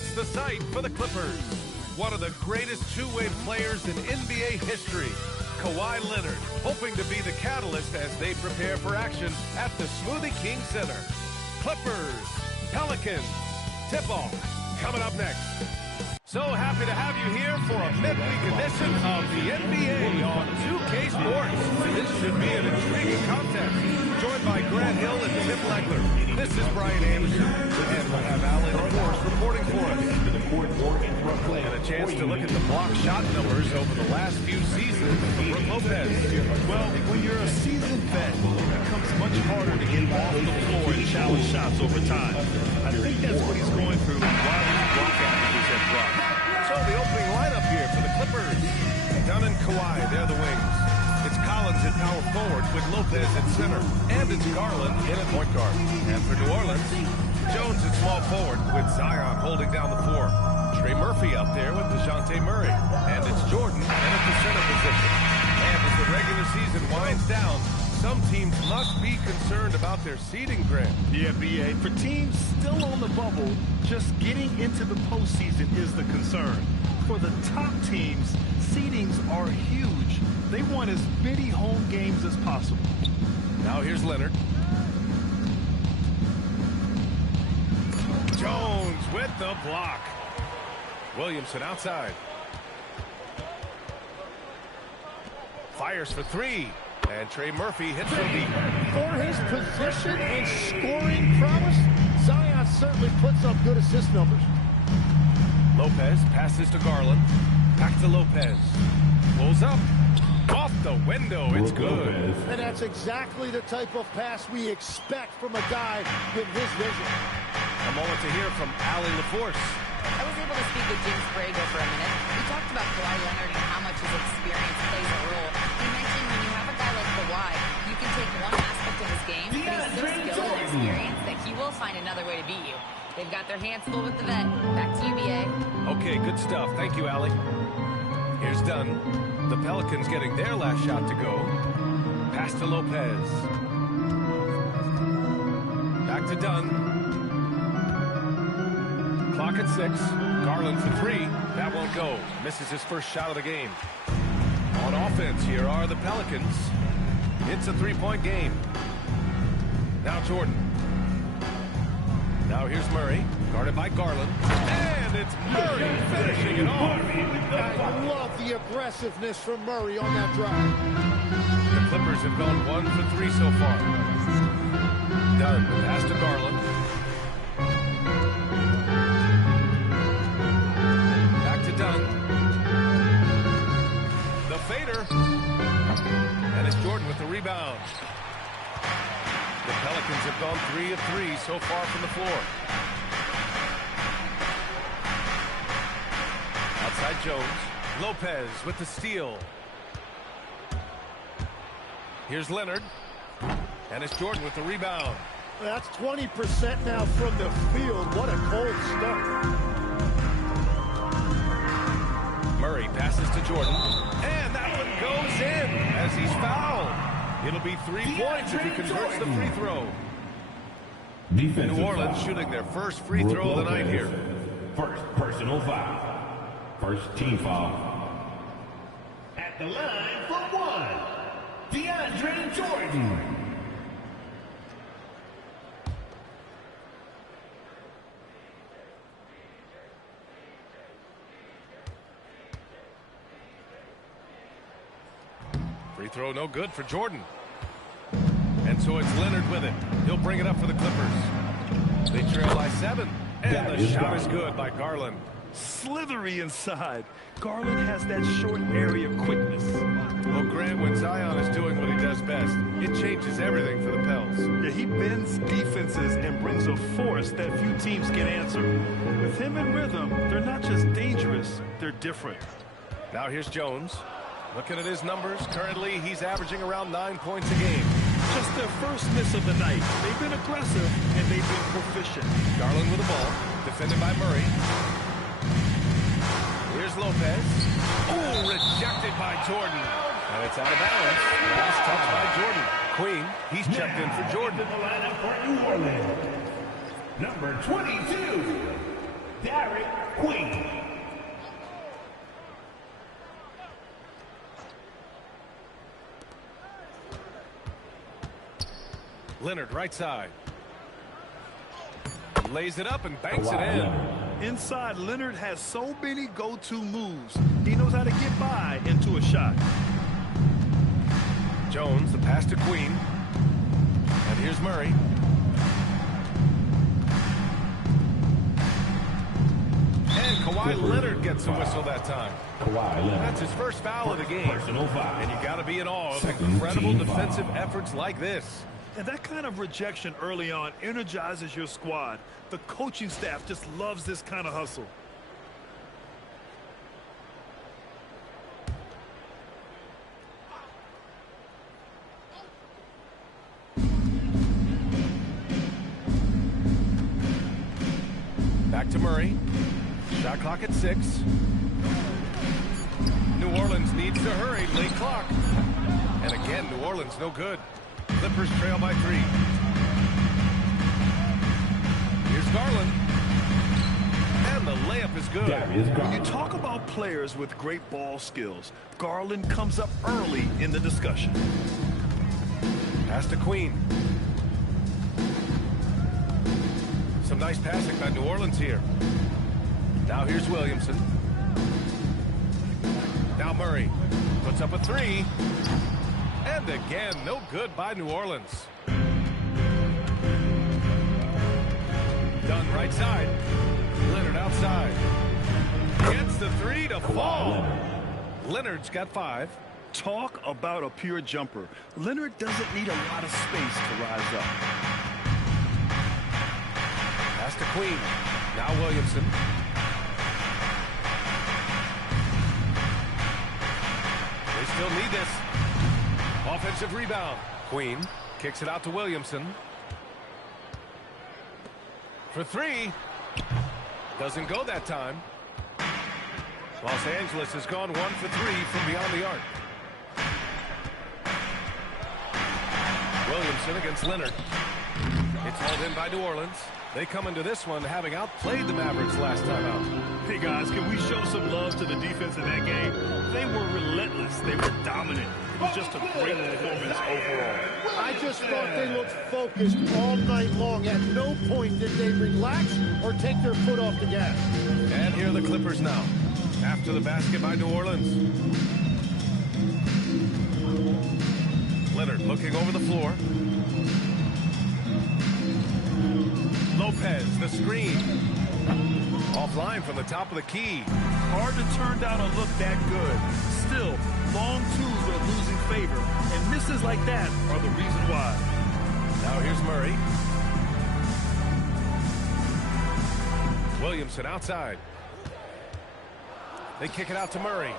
sets the sight for the Clippers. One of the greatest two-way players in NBA history, Kawhi Leonard, hoping to be the catalyst as they prepare for action at the Smoothie King Center. Clippers, Pelicans, tip-off coming up next. So happy to have you here for a midweek edition of the NBA on 2K Sports. This should be an intriguing contest. Joined by Grant Hill and Tim Legler. This is Brian Anderson, and we'll have Alan Force reporting for us. And a chance to look at the block shot numbers over the last few seasons for Brook Lopez. Well, when you're a seasoned vet, it becomes much harder to get off the floor and challenge shots over time. I think that's what he's going through and why his block averages have dropped. So the opening lineup here for the Clippers. Dunn and Kawhi, they're the wings. It's Collins at power forward with Lopez at center. And it's Garland in at point guard. And for New Orleans, Jones at small forward with Zion holding down the floor. Trey Murphy up there with DeJounte Murray. And it's Jordan in at the center position. And as the regular season winds down, some teams must be concerned about their seeding, Grant. Yeah, B.A. For teams still on the bubble, just getting into the postseason is the concern. For the top teams, seedings are huge. They want as many home games as possible. Now here's Leonard. Jones with the block. Williamson outside. Fires for three. And Trey Murphy hits from deep. For his position and scoring prowess, Zion certainly puts up good assist numbers. Lopez passes to Garland. Back to Lopez. Pulls up. Off the window. It's good. And that's exactly the type of pass we expect from a guy with his vision. A moment to hear from Allie LaForce. I was able to speak with Jim Sprague for a minute. We talked about Kawhi Leonard and how much his experience plays a role. He mentioned when you have a guy like Kawhi, you can take one aspect of his game, but he's so skilled and experienced that he will find another way to beat you. They've got their hands full with the vet. Back to you, B.A. Okay, good stuff. Thank you, Allie. Here's Dunn. The Pelicans getting their last shot to go. Pass to Lopez. Back to Dunn. Clock at 6. Garland for three. That won't go. Misses his first shot of the game. On offense, here are the Pelicans. It's a three-point game. Now Jordan. Now here's Murray. Guarded by Garland. And it's Murray finishing it off. I love the aggressiveness from Murray on that drive. The Clippers have gone 1 for 3 so far. Dunn, pass to Garland. Done. The fader. And it's Jordan with the rebound. The Pelicans have gone 3 of 3 so far from the floor. Outside Jones. Lopez with the steal. Here's Leonard. And it's Jordan with the rebound. That's 20% now from the field. What a cold start. Murray passes to Jordan, and that one goes in as he's fouled. It'll be 3 points if he converts the free throw. New Orleans shooting their first free throw of the night here. First personal foul. First team foul. At the line for one, DeAndre Jordan. Free throw no good for Jordan. And so it's Leonard with it. He'll bring it up for the Clippers. They trail by 7. And the shot is good by Garland. Slithery inside. Garland has that short area quickness. Well, Grant, when Zion is doing what he does best, it changes everything for the Pels. Yeah, he bends defenses and brings a force that few teams can answer. With him in rhythm, they're not just dangerous, they're different. Now here's Jones. Looking at his numbers, currently he's averaging around 9 points a game. Just their first miss of the night. They've been aggressive, and they've been proficient. Garland with the ball, defended by Murray. Here's Lopez. Oh, rejected by Jordan. And it's out of bounds. Last touch by Jordan. Queen, he's checked in for Jordan. The lineup for New Orleans. Number 22, Queen. Leonard, right side. Lays it up and banks it in. Inside, Leonard has so many go-to moves. He knows how to get by into a shot. Jones, the pass to Queen. And here's Murray. And Kawhi Leonard gets a whistle that time. That's his first foul of the game. And you got to be in awe of incredible defensive efforts like this. And that kind of rejection early on energizes your squad. The coaching staff just loves this kind of hustle. Back to Murray. Shot clock at 6. New Orleans needs to hurry. Late clock. And again, New Orleans no good. Clippers trail by 3. Here's Garland. And the layup is good. When you talk about players with great ball skills, Garland comes up early in the discussion. Pass to Queen. Some nice passing by New Orleans here. Now here's Williamson. Now Murray puts up a 3. And again, no good by New Orleans. Dunn right side. Leonard outside. Gets the 3 to fall. Leonard's got 5. Talk about a pure jumper. Leonard doesn't need a lot of space to rise up. Pass to Queen. Now Williamson. They still need this. Offensive rebound. Queen kicks it out to Williamson. For 3. Doesn't go that time. Los Angeles has gone 1 for 3 from beyond the arc. Williamson against Leonard. It's hauled in by New Orleans. They come into this one having outplayed the Mavericks last time out. Hey guys, can we show some love to the defense in that game? They were relentless. They were dominant. It was just a great performance overall. I just thought they looked focused all night long. At no point did they relax or take their foot off the gas. And here are the Clippers now. After the basket by New Orleans. Leonard looking over the floor. Lopez, the screen. Offline from the top of the key. Hard to turn down a look that good. Still, long twos are losing favor, and misses like that are the reason why. Now here's Murray. Williamson outside. They kick it out to Murray.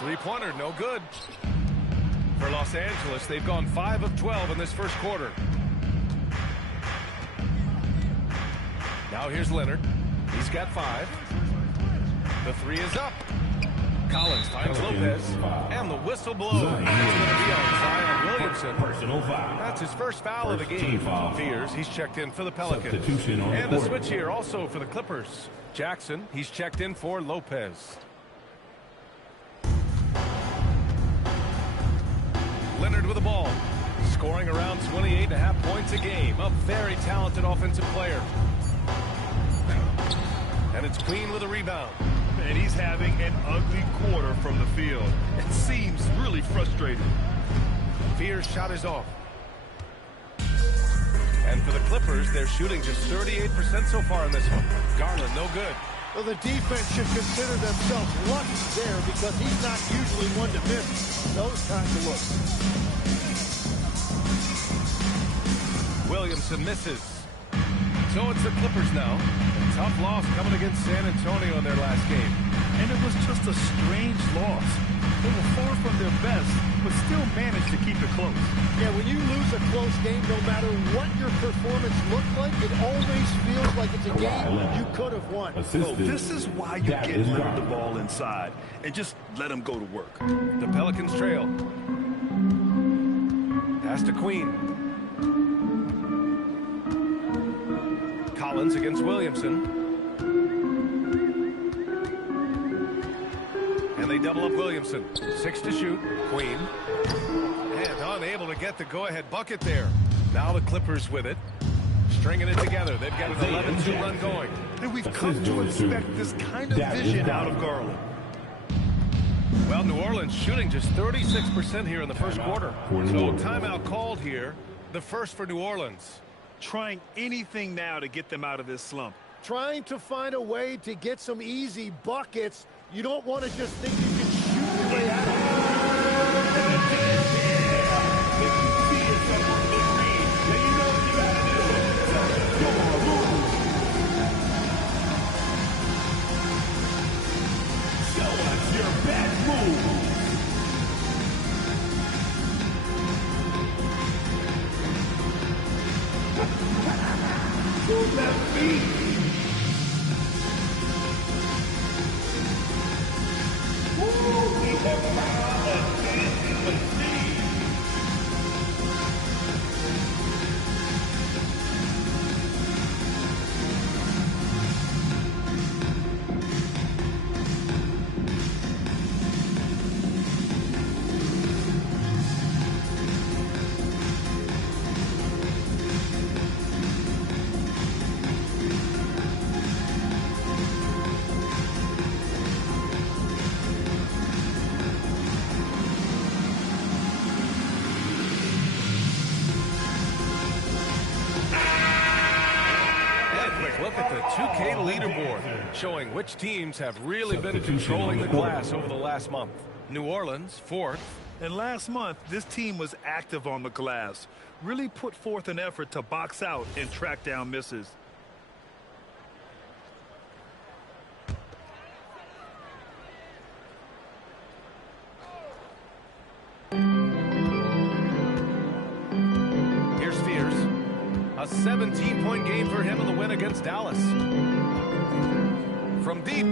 3-pointer, no good. For Los Angeles, they've gone 5 of 12 in this first quarter. Now here's Leonard. He's got 5. The 3 is up. Collins finds Lopez. And the whistle blows. It's going to be on Zion Williamson. That's his first foul of the game. Fears, he's checked in for the Pelicans. And the switch here also for the Clippers. Jackson, he's checked in for Lopez. Leonard with the ball. Scoring around 28.5 points a game. A very talented offensive player. And it's Queen with a rebound. And he's having an ugly quarter from the field. It seems really frustrating. Fear's shot is off. And for the Clippers, they're shooting just 38% so far in this one. Garland, no good. Well, the defense should consider themselves lucky there because he's not usually one to miss those kinds of looks. Williamson misses. So it's the Clippers now. A tough loss coming against San Antonio in their last game. And it was just a strange loss. They were far from their best, but still managed to keep it close. Yeah, when you lose a close game, no matter what your performance looked like, it always feels like it's a game you could have won. So this is why you get Leonard the ball inside and just let him go to work. The Pelicans trail. Pass to Queen. Collins against Williamson. they double up Williamson. 6 to shoot. Queen. And unable to get the go-ahead bucket there. Now the Clippers with it. Stringing it together. They've got an 11-2 run going. And we've come to expect this kind of vision out of Garland. Well, New Orleans shooting just 36% here in the first quarter. So timeout called here. The first for New Orleans. Trying anything now to get them out of this slump. Trying to find a way to get some easy buckets. You don't want to just think you can shoot your way out of Look at the 2K leaderboard, showing which teams have really been controlling the glass over the last month. New Orleans, 4th. And last month, this team was active on the glass. Really put forth an effort to box out and track down misses. Here's Fears. A 17-point game for him in the win against Dallas. From deep.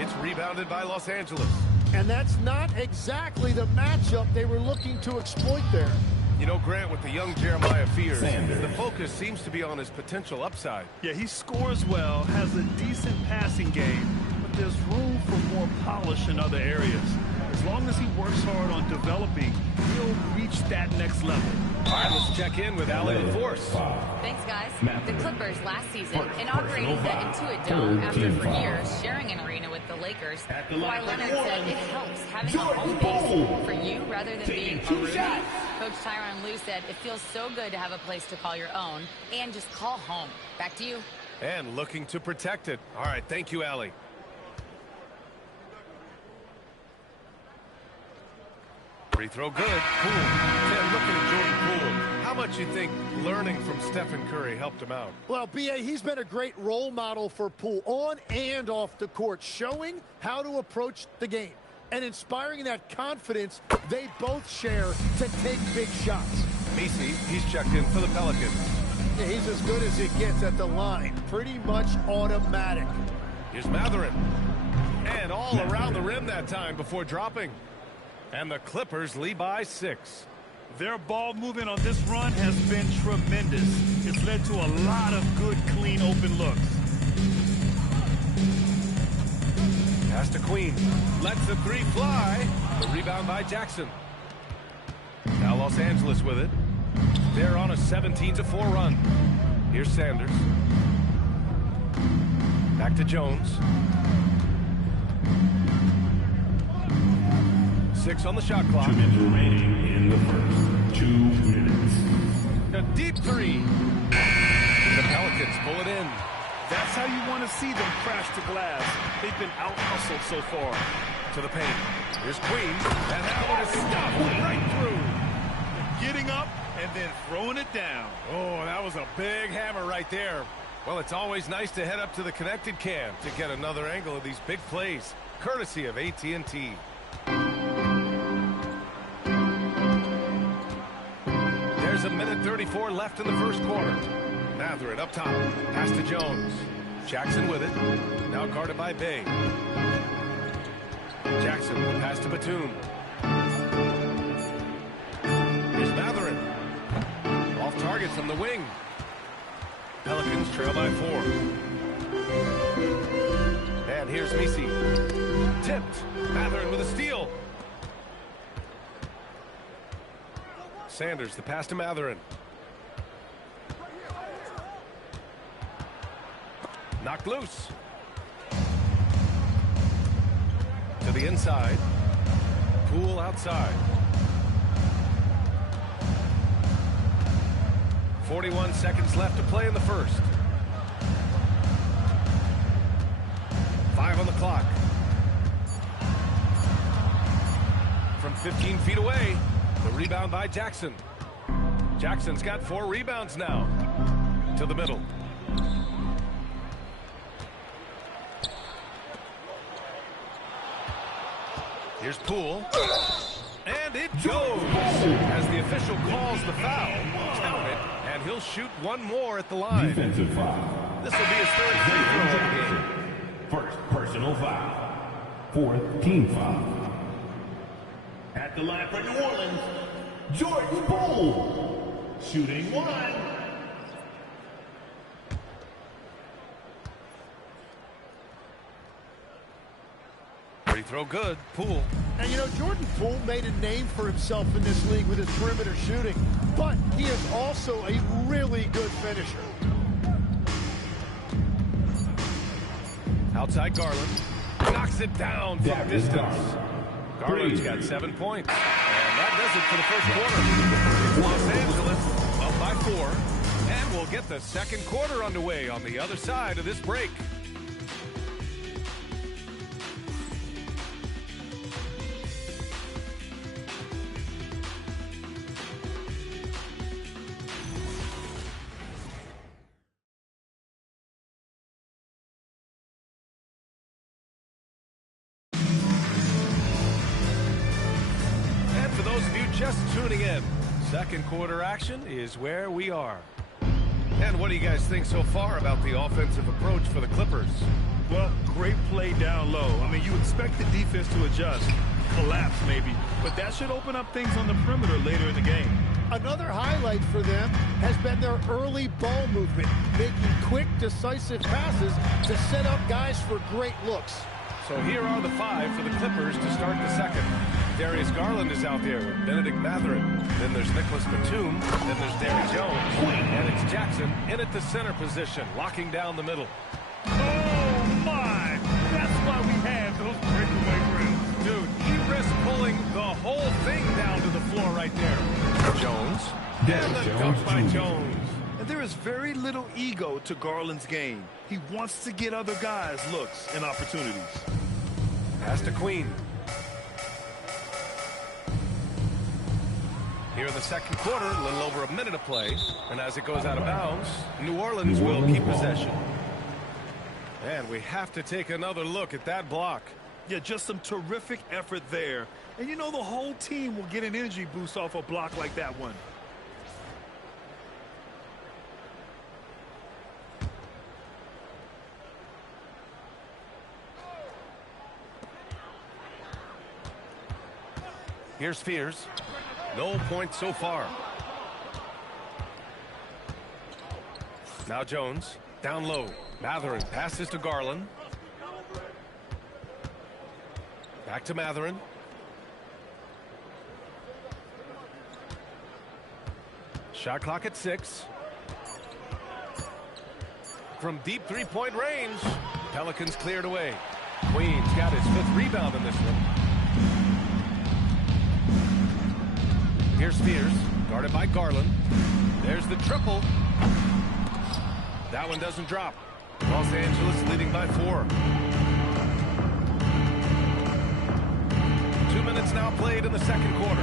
It's rebounded by Los Angeles. And that's not exactly the matchup they were looking to exploit there. You know, Grant, with the young Jeremiah Fears, the focus seems to be on his potential upside. Yeah, he scores well, has a decent passing game, but there's room for more polish in other areas. As long as he works hard on developing, he'll reach that next level. All right, let's check in with Allie and Force. Thanks, guys. The Clippers last season inaugurated the Intuit Dome after for years sharing an arena with the Lakers. Kawhi Leonard said it helps having a home base for you rather than being a roomie. Coach Tyronn Lue said it feels so good to have a place to call your own and just call home. Back to you. And looking to protect it. All right, thank you, Allie. Free throw good. Poole. Tim, looking at Jordan Poole. How much you think learning from Stephen Curry helped him out? Well, B.A., he's been a great role model for Poole on and off the court, showing how to approach the game and inspiring that confidence they both share to take big shots. Messi, he's checked in for the Pelicans. Yeah, he's as good as it gets at the line. Pretty much automatic. Here's Matherin. And all around the rim that time before dropping. And the Clippers lead by 6. Their ball movement on this run has been tremendous. It's led to a lot of good, clean, open looks. Pass to Queen. Lets the three fly. The rebound by Jackson. Now Los Angeles with it. They're on a 17-4 run. Here's Sanders. Back to Jones. 6 on the shot clock. 2 minutes remaining in the first. 2 minutes. A deep three. The Pelicans pull it in. That's how you want to see them crash the glass. They've been out-hustled so far. To the paint. Here's Queen. And that one is stopped right through. Getting up and then throwing it down. Oh, that was a big hammer right there. Well, it's always nice to head up to the connected cam to get another angle of these big plays, courtesy of AT&T. There's a minute 34 left in the first quarter. Matherin up top. Pass to Jones. Jackson with it. Now guarded by Bay. Jackson pass to Batum. Here's Matherin. Off target from the wing. Pelicans trail by 4. And here's Messi. Tipped. Mathurin with a steal. Sanders, the pass to Mathurin. Knocked loose. To the inside. Poole outside. 41 seconds left to play in the first. 5 on the clock. From 15 feet away, the rebound by Jackson. Jackson's got 4 rebounds now. To the middle. Here's Poole. And it goes. As the official calls the foul, count it, and he'll shoot one more at the line. Defensive foul. This will be his third free throw of the game. First personal foul. Fourth team foul. At the line for New Orleans, Jordan Poole. Shooting 1. Free throw good. Poole. And you know, Jordan Poole made a name for himself in this league with his perimeter shooting, but he is also a really good finisher. Outside Garland. Knocks it down from distance. Garland's got 7 points. And that does it for the first quarter. Los Angeles up by 4. And we'll get the second quarter underway on the other side of this break. Just tuning in. Second quarter action is where we are. And what do you guys think so far about the offensive approach for the Clippers? Well, great play down low. I mean, you expect the defense to adjust, collapse maybe, but that should open up things on the perimeter later in the game. Another highlight for them has been their early ball movement, making quick, decisive passes to set up guys for great looks. So here are the 5 for the Clippers to start the second. Darius Garland is out there with Benedict Mathurin. Then there's Nicholas Batum. Then there's Derrick Jones. And it's Jackson in at the center position, locking down the middle. Oh, my! That's why we have those breakaway rims. Dude, he risks pulling the whole thing down to the floor right there. Jones. And the dunk by Jones. And there is very little ego to Garland's game. He wants to get other guys looks and opportunities. Pass to Queen. Here in the second quarter, a little over a minute of play. And as it goes out of bounds, New Orleans will keep possession. And we have to take another look at that block. Yeah, just some terrific effort there. And you know the whole team will get an energy boost off a block like that one. Here's Spears. No points so far. Now Jones. Down low. Mathurin passes to Garland. Back to Mathurin. Shot clock at 6. From deep three-point range. Pelicans cleared away. Queen's got his 5th rebound in this one. Here's Spears, guarded by Garland. There's the triple. That one doesn't drop. Los Angeles leading by 4. 2 minutes now played in the second quarter.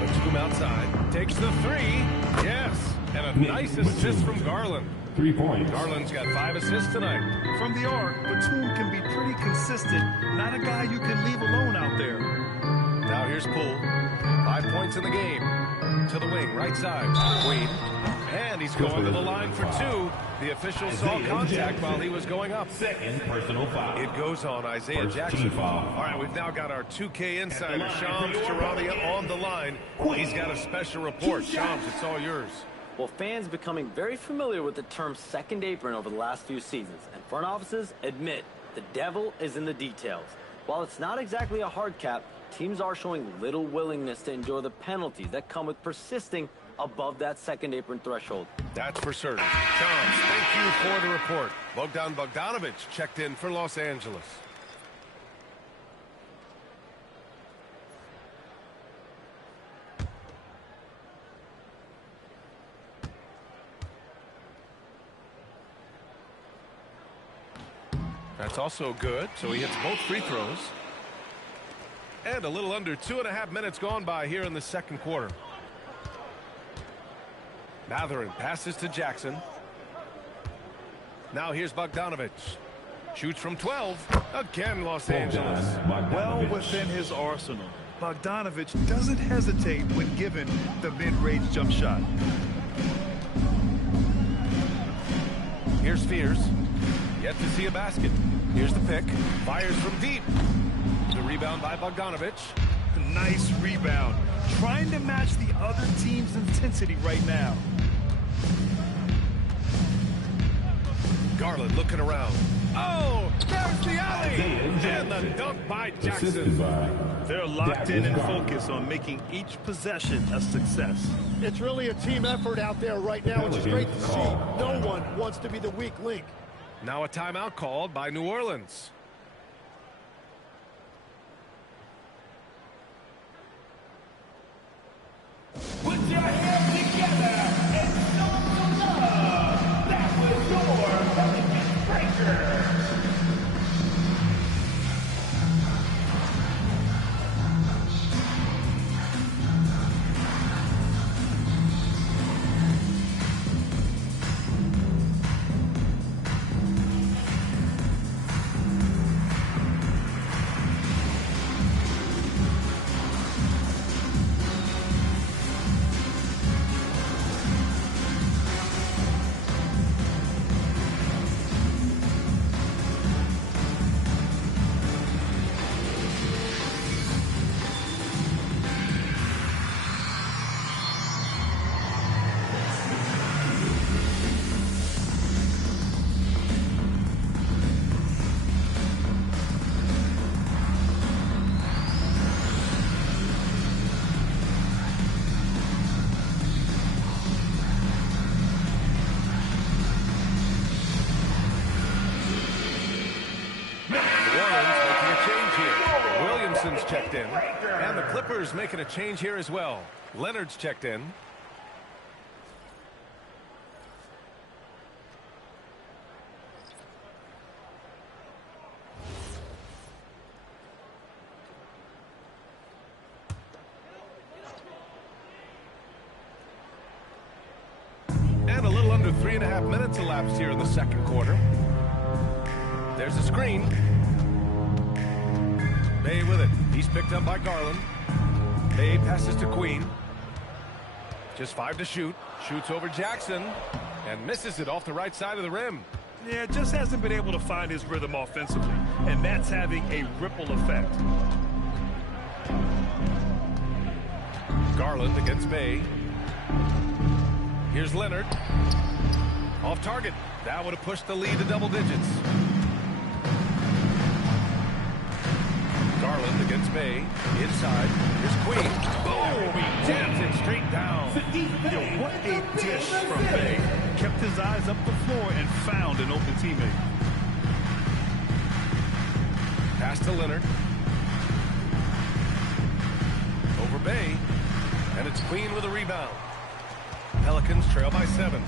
Batum outside. Takes the 3. Yes. And a nice assist from Garland. 3 points. Garland's got 5 assists tonight. From the arc, Batum can be pretty consistent. Not a guy you can leave alone out there. Now here's Poole. 5 points in the game. To the wing, right side. Queen. And he's going to the line for 2. The official saw contact while he was going up. Second personal foul. It goes on Isaiah Jackson. All right, we've now got our 2K insider, Shams Charania, on the line. He's got a special report. Shams, it's all yours. Well, fans becoming very familiar with the term second apron over the last few seasons, and front offices admit the devil is in the details. While it's not exactly a hard cap, teams are showing little willingness to endure the penalties that come with persisting above that second apron threshold. That's for certain. Tom, thank you for the report. Bogdan Bogdanovic checked in for Los Angeles. That's also good, so he hits both free throws. And a little under 2.5 minutes gone by here in the second quarter. Mathurin passes to Jackson. Now here's Bogdanovic. Shoots from 12. Again, Los Angeles. Well within his arsenal. Bogdanovic doesn't hesitate when given the mid-range jump shot. Here's Fears. Yet to see a basket. Here's the pick. Fires from deep. The rebound by Bogdanovic. Nice rebound. Trying to match the other team's intensity right now. Garland looking around. Oh, there's the alley. And the dunk by Jackson. They're locked in and focused on making each possession a success. It's really a team effort out there right now, which is great to see. No one wants to be the weak link. Now a timeout called by New Orleans. Put your hands together and show some love. That was your Pelicans breaker. Williamson's checked in. And the Clippers making a change here as well. Leonard's checked in. And a little under 3.5 minutes elapsed here in the second quarter. There's a screen. Bay with it. He's picked up by Garland. Bay passes to Queen. Just 5 to shoot. Shoots over Jackson and misses it off the right side of the rim. Yeah, just hasn't been able to find his rhythm offensively, and that's having a ripple effect. Garland against Bay. Here's Leonard. Off target. That would have pushed the lead to double digits. Garland against Bay. Inside. Here's Queen. Boom! He jams it straight down. Yo, what a dish from Bay. Kept his eyes up the floor and found an open teammate. Pass to Leonard. Over Bay. And it's Queen with a rebound. Pelicans trail by 7.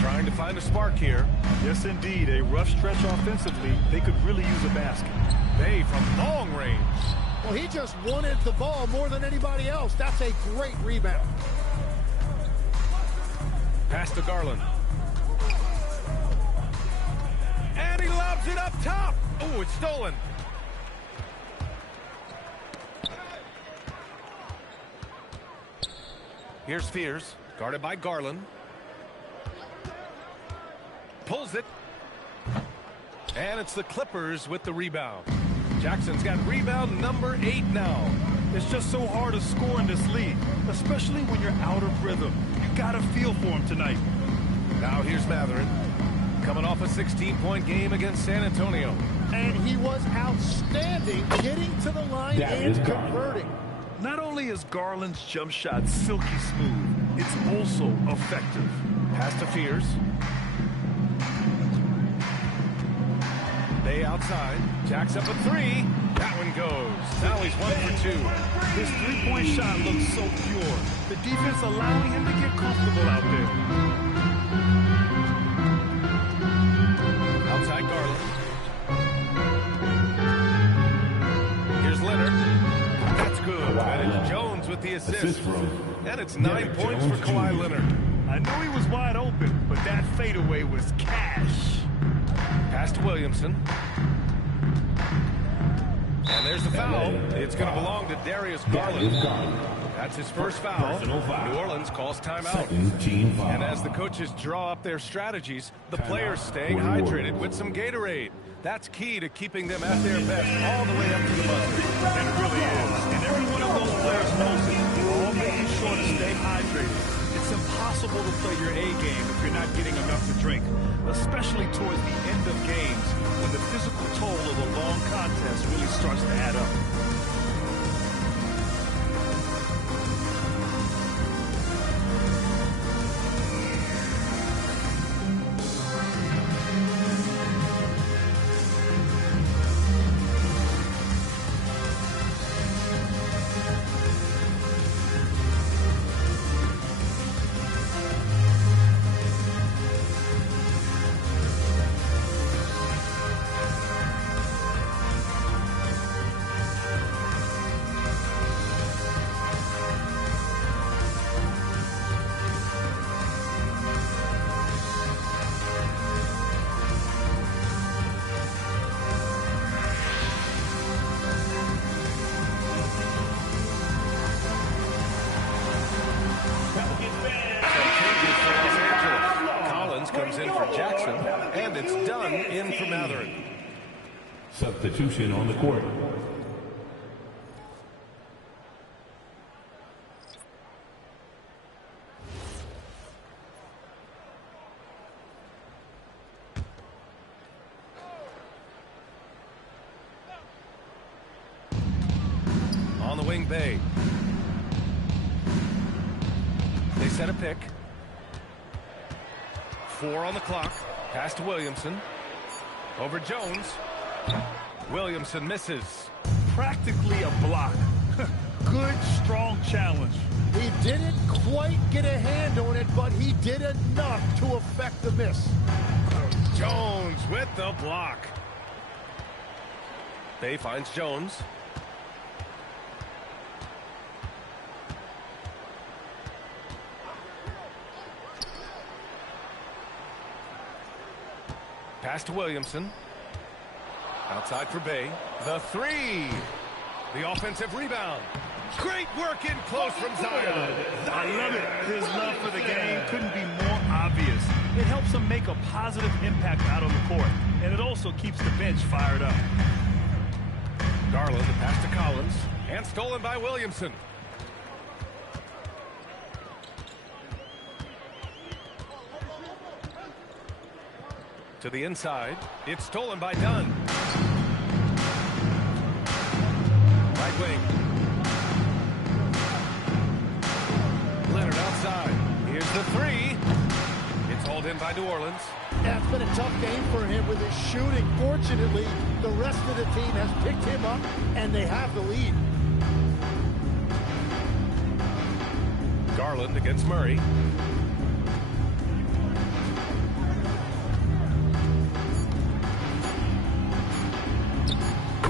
Trying to find a spark here. Yes, indeed. A rough stretch offensively. They could really use a basket. Bay from long range. Well, he just wanted the ball more than anybody else. That's a great rebound. Pass to Garland. And he lobs it up top. Oh, it's stolen. Here's Fears, guarded by Garland. Pulls it. And it's the Clippers with the rebound. Jackson's got rebound number 8 now. It's just so hard to score in this league, especially when you're out of rhythm. You got to feel for him tonight. Now here's Matherin, coming off a 16-point game against San Antonio. And he was outstanding getting to the line and converting. Not only is Garland's jump shot silky smooth, it's also effective. Pass to Fears. Bay outside. Jacks up a three. That one goes. Now he's 1 for 2. His three-point shot looks so pure. The defense allowing him to get comfortable out there. Outside Garland. Here's Leonard. That's good. And it's Jones with the assist. And it's 9 points for Kawhi Leonard. I know he was wide open, but that fadeaway was cash. Pass to Williamson. And there's the foul. It's going to belong to Darius Garland. That's his first foul. New Orleans calls timeout. And as the coaches draw up their strategies, the players staying hydrated with some Gatorade. That's key to keeping them at their best all the way up to the buzzer. It really is. And every one of those players knows it. All making sure to stay hydrated. It's impossible to play your A game if you're not getting enough to drink, especially towards the end of games when the physical toll of a long contest really starts to add up. In for Matherin. Substitution on the court. On the wing, Bay. They set a pick. 4 on the clock. Pass to Williamson. Over Jones. Williamson misses. Practically a block. Good, strong challenge. He didn't quite get a hand on it, but he did enough to affect the miss. Jones with the block. Bay finds Jones. Pass to Williamson. Outside for Bay. The three. The offensive rebound. Great work in close from Zion. I love it. His love for the game couldn't be more obvious. It helps him make a positive impact out on the court. And it also keeps the bench fired up. Garland, the pass to Collins. And stolen by Williamson. To the inside. It's stolen by Dunn. Right wing. Leonard outside. Here's the three. It's hauled in by New Orleans. That's been a tough game for him with his shooting. Fortunately, the rest of the team has picked him up, and they have the lead. Garland against Murray.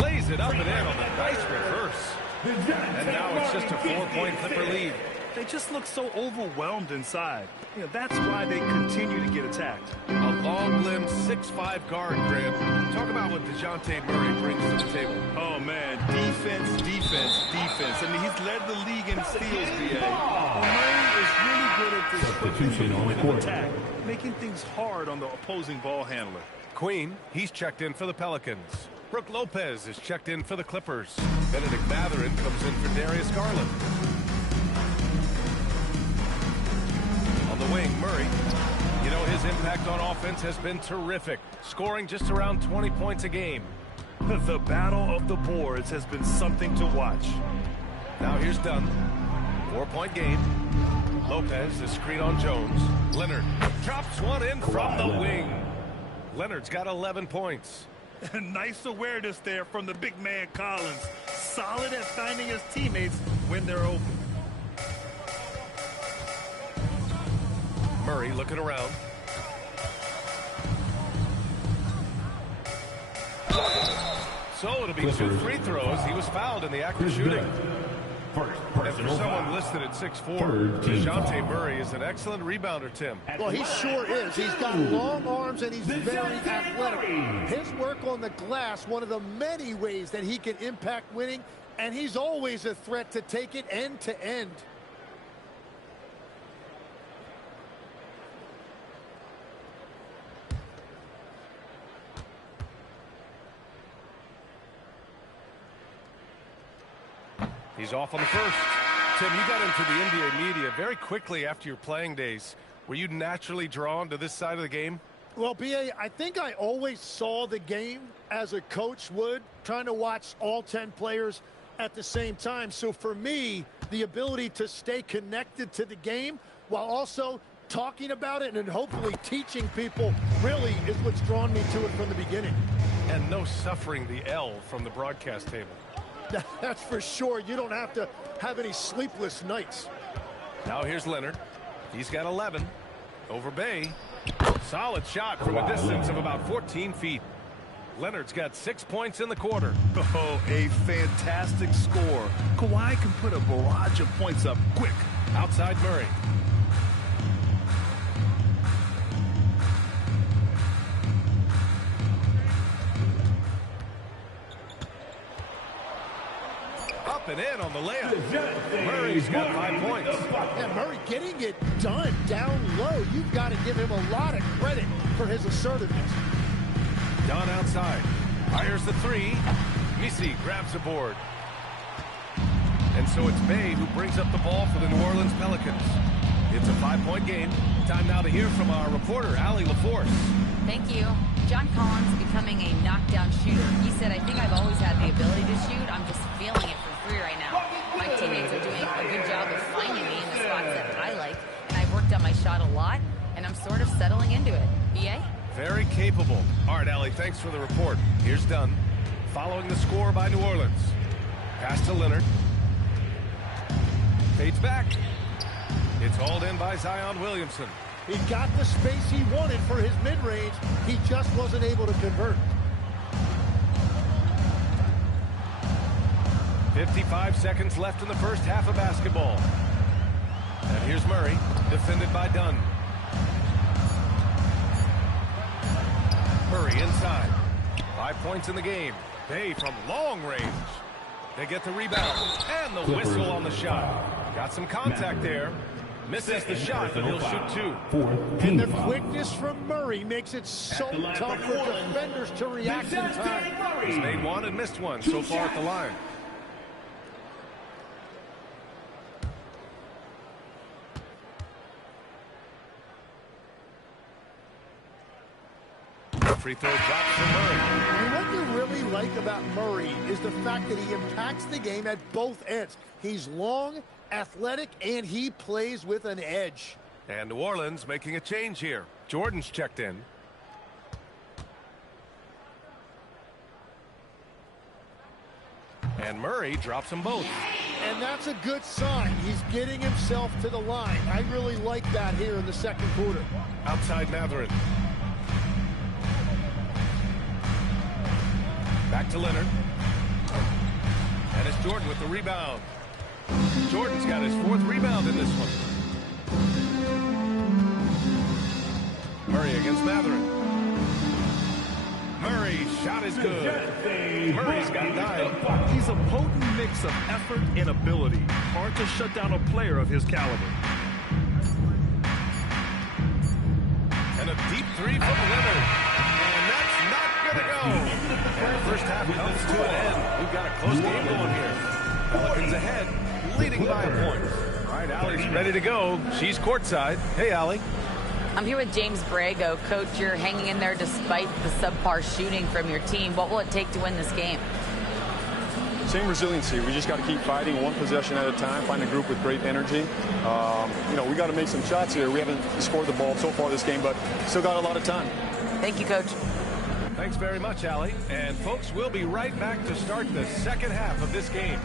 Lays it up and in on a nice reverse. And now it's just a 4-point Clipper lead. They just look so overwhelmed inside. You know, that's why they continue to get attacked. A long-limbed 6'5" guard, Graham. Talk about what DeJounte Murray brings to the table. Oh, man. Defense, defense, defense. I mean, he's led the league in steals, B.A. Murray is really good at this Substitution on the court. attack, making things hard on the opposing ball handler. Queen, he's checked in for the Pelicans. Brook Lopez is checked in for the Clippers. Benedict Mathurin comes in for Darius Garland. On the wing, Murray. You know, his impact on offense has been terrific, scoring just around 20 points a game. The battle of the boards has been something to watch. Now here's Dunn. 4-point game. Lopez, the screen on Jones. Leonard drops one in from the wing. Leonard's got 11 points. Nice awareness there from the big man Collins. Solid at finding his teammates when they're open. Murray looking around. So it'll be 2 free throws. He was fouled in the act of shooting. And for someone listed at 6'4", DeJounte Murray is an excellent rebounder, Tim. Well, he sure is. He's got long arms and he's very athletic. His work on the glass, one of the many ways that he can impact winning, and he's always a threat to take it end to end. He's off on the first. Tim, you got into the NBA media very quickly after your playing days. Were you naturally drawn to this side of the game? Well, B.A., I think I always saw the game as a coach would, trying to watch all 10 players at the same time. So for me, the ability to stay connected to the game while also talking about it and hopefully teaching people really is what's drawn me to it from the beginning. And no suffering the L from the broadcast table. That's for sure. You don't have to have any sleepless nights. Now here's Leonard. He's got 11. Over Bay. Solid shot from a distance of about 14 feet. Leonard's got 6 points in the quarter. Oh, a fantastic score. Kawhi can put a barrage of points up quick. Outside Murray. Up and in on the layup. Murray's got 5 points. Yeah, Murray getting it done down low. You've got to give him a lot of credit for his assertiveness. Dunn outside. Fires the three. Misi grabs the board. And so it's Bay who brings up the ball for the New Orleans Pelicans. It's a 5-point game. Time now to hear from our reporter, Allie LaForce. Thank you. John Collins becoming a knockdown shooter. He said, I think I've always had the ability to shoot. I'm just feeling it for free right now. My teammates are doing a good job of finding me in the spots that I like. And I've worked on my shot a lot, and I'm sort of settling into it. B.A.? Very capable. All right, Allie, thanks for the report. Here's Dunn. Following the score by New Orleans. Pass to Leonard. Fades back. It's hauled in by Zion Williamson. He got the space he wanted for his mid-range. He just wasn't able to convert. 55 seconds left in the first half of basketball. And here's Murray, defended by Dunn. Murray inside. 5 points in the game. Bay from long range. They get the rebound. And the whistle on the shot. Got some contact there. Misses the shot, but he'll shoot 2. And the quickness from Murray makes it so tough for defenders to react in time. He's made one and missed one so far at the line. Free throw drops from Murray. And what you really like about Murray is the fact that he impacts the game at both ends. He's long, athletic, and he plays with an edge. And New Orleans making a change here. Jordan's checked in. And Murray drops them both. And that's a good sign. He's getting himself to the line. I really like that here in the second quarter. Outside Mathurin. Back to Leonard. And it's Jordan with the rebound. Jordan's got his 4th rebound in this one. Murray against Mathurin. Murray's shot is good. Murray's got 9. He's a potent mix of effort and ability. Hard to shut down a player of his caliber. And a deep 3 from Leonard. And that's not good to go. And the first half comes to an end. We've got a close game going here. Pelicans ahead, leading by a point. All right, Allie's ready to go. She's courtside. Hey, Allie. I'm here with James Borrego. Coach, you're hanging in there despite the subpar shooting from your team. What will it take to win this game? Same resiliency. We just got to keep fighting one possession at a time, find a group with great energy. We got to make some shots here. We haven't scored the ball so far this game, but still got a lot of time. Thank you, Coach. Thanks very much, Allie. And, folks, we'll be right back to start the second half of this game.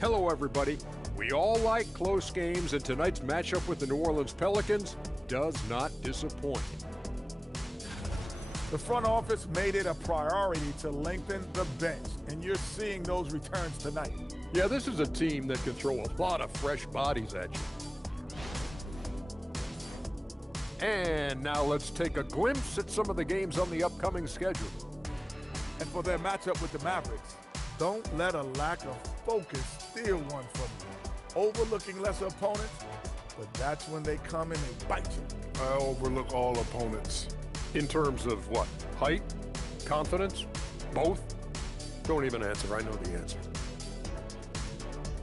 Hello, everybody. We all like close games, and tonight's matchup with the New Orleans Pelicans does not disappoint. The front office made it a priority to lengthen the bench, and you're seeing those returns tonight. Yeah, this is a team that can throw a lot of fresh bodies at you. And now let's take a glimpse at some of the games on the upcoming schedule. And for their matchup with the Mavericks, don't let a lack of focus steal one from you. Overlooking lesser opponents, but that's when they come and they bite you. I overlook all opponents. In terms of what? Height? Confidence? Both? Don't even answer. I know the answer.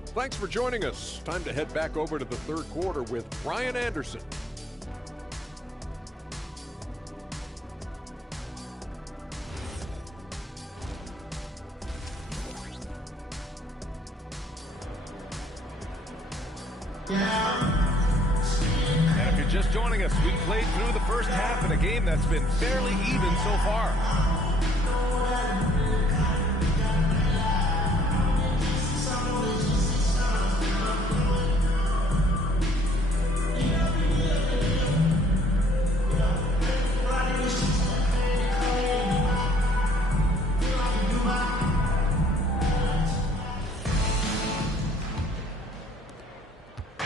Thanks for joining us. Time to head back over to the third quarter with Brian Anderson. And if you're just joining us, we played through the first half in a game that's been fairly even so far.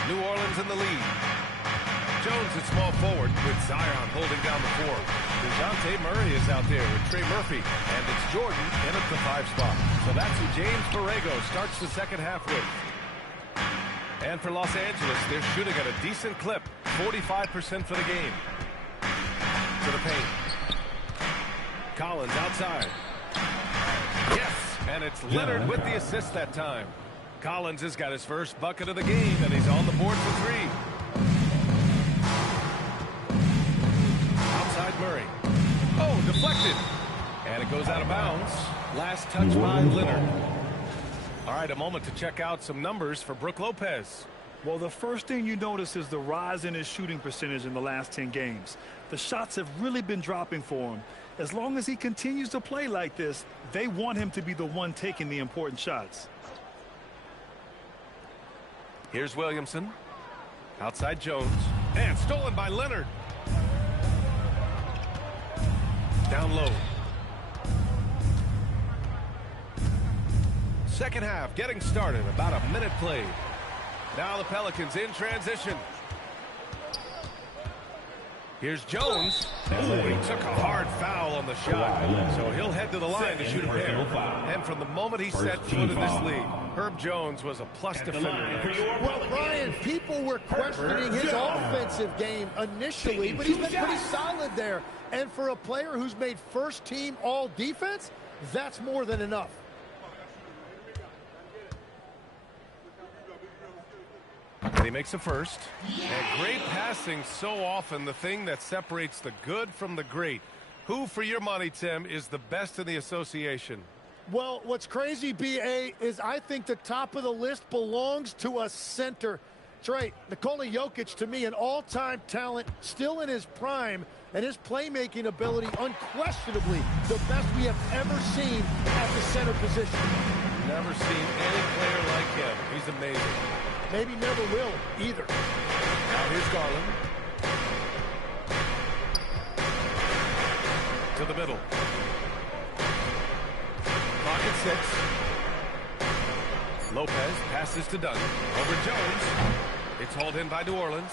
New Orleans in the lead. Jones at small forward with Zion holding down the four. DeJounte Murray is out there with Trey Murphy. And it's Jordan in at the 5 spot. So that's who James Borrego starts the second half with. And for Los Angeles, they're shooting at a decent clip. 45% for the game. To the paint. Collins outside. Yes! And it's Leonard with the assist that time. Collins has got his first bucket of the game, and he's on the board for 3. Outside Murray. Oh, deflected. And it goes out of bounds. Last touch by Leonard. All right, a moment to check out some numbers for Brook Lopez. Well, the first thing you notice is the rise in his shooting percentage in the last 10 games. The shots have really been dropping for him. As long as he continues to play like this, they want him to be the one taking the important shots. Here's Williamson. Outside Jones. And stolen by Leonard. Down low. Second half getting started. About a minute played. Now the Pelicans in transition. Here's Jones. Oh, he took a hard foul on the shot. So he'll head to the line to shoot a pair. And from the moment he set foot in this league, Herb Jones was a plus defender. Well, Brian, people were questioning his offensive game initially, but he's been pretty solid there. And for a player who's made first team all defense, that's more than enough. And he makes a first. And great passing, so often the thing that separates the good from the great. Who, for your money, Tim, is the best in the association? Well, what's crazy, B.A., is I think the top of the list belongs to a center. Trey, Nikola Jokic, to me, an all-time talent, still in his prime, and his playmaking ability unquestionably the best we have ever seen at the center position. Never seen any player like him. He's amazing. Maybe never will either. Now here's Garland. To the middle. Clock at 6. Lopez passes to Dunn. Over Jones. It's hauled in by New Orleans.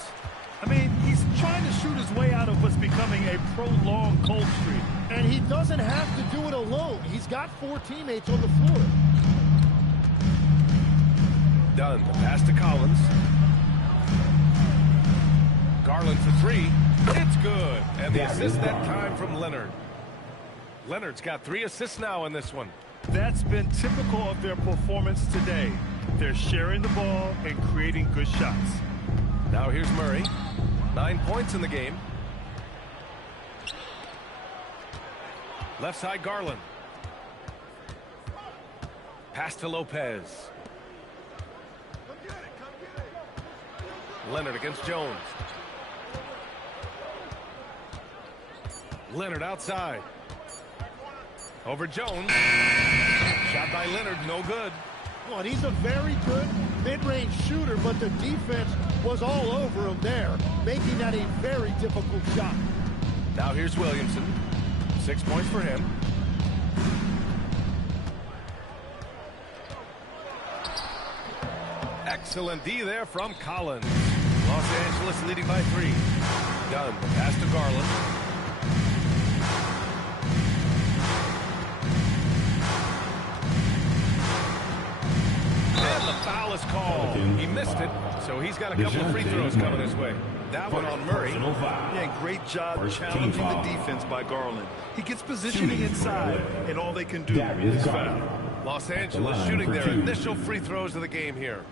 I mean, he's trying to shoot his way out of what's becoming a prolonged cold streak. And he doesn't have to do it alone. He's got 4 teammates on the floor. Done. The pass to Collins. Garland for 3. It's good. And the assist that time from Leonard. Leonard's got 3 assists now in this one. That's been typical of their performance today. They're sharing the ball and creating good shots. Now here's Murray. 9 points in the game. Left side Garland. Pass to Lopez. Leonard against Jones. Leonard outside. Over Jones. Shot by Leonard, no good. Well, he's a very good mid-range shooter, but the defense was all over him there, making that a very difficult shot. Now here's Williamson. 6 points for him. Excellent D there from Collins. Los Angeles leading by 3. Done. Pass to Garland. And the foul is called. He missed it, so he's got a couple of free throws coming his way. That one on Murray. Yeah, great job challenging the defense by Garland. He gets positioning inside, and all they can do is foul. Los Angeles shooting their initial free throws of the game here.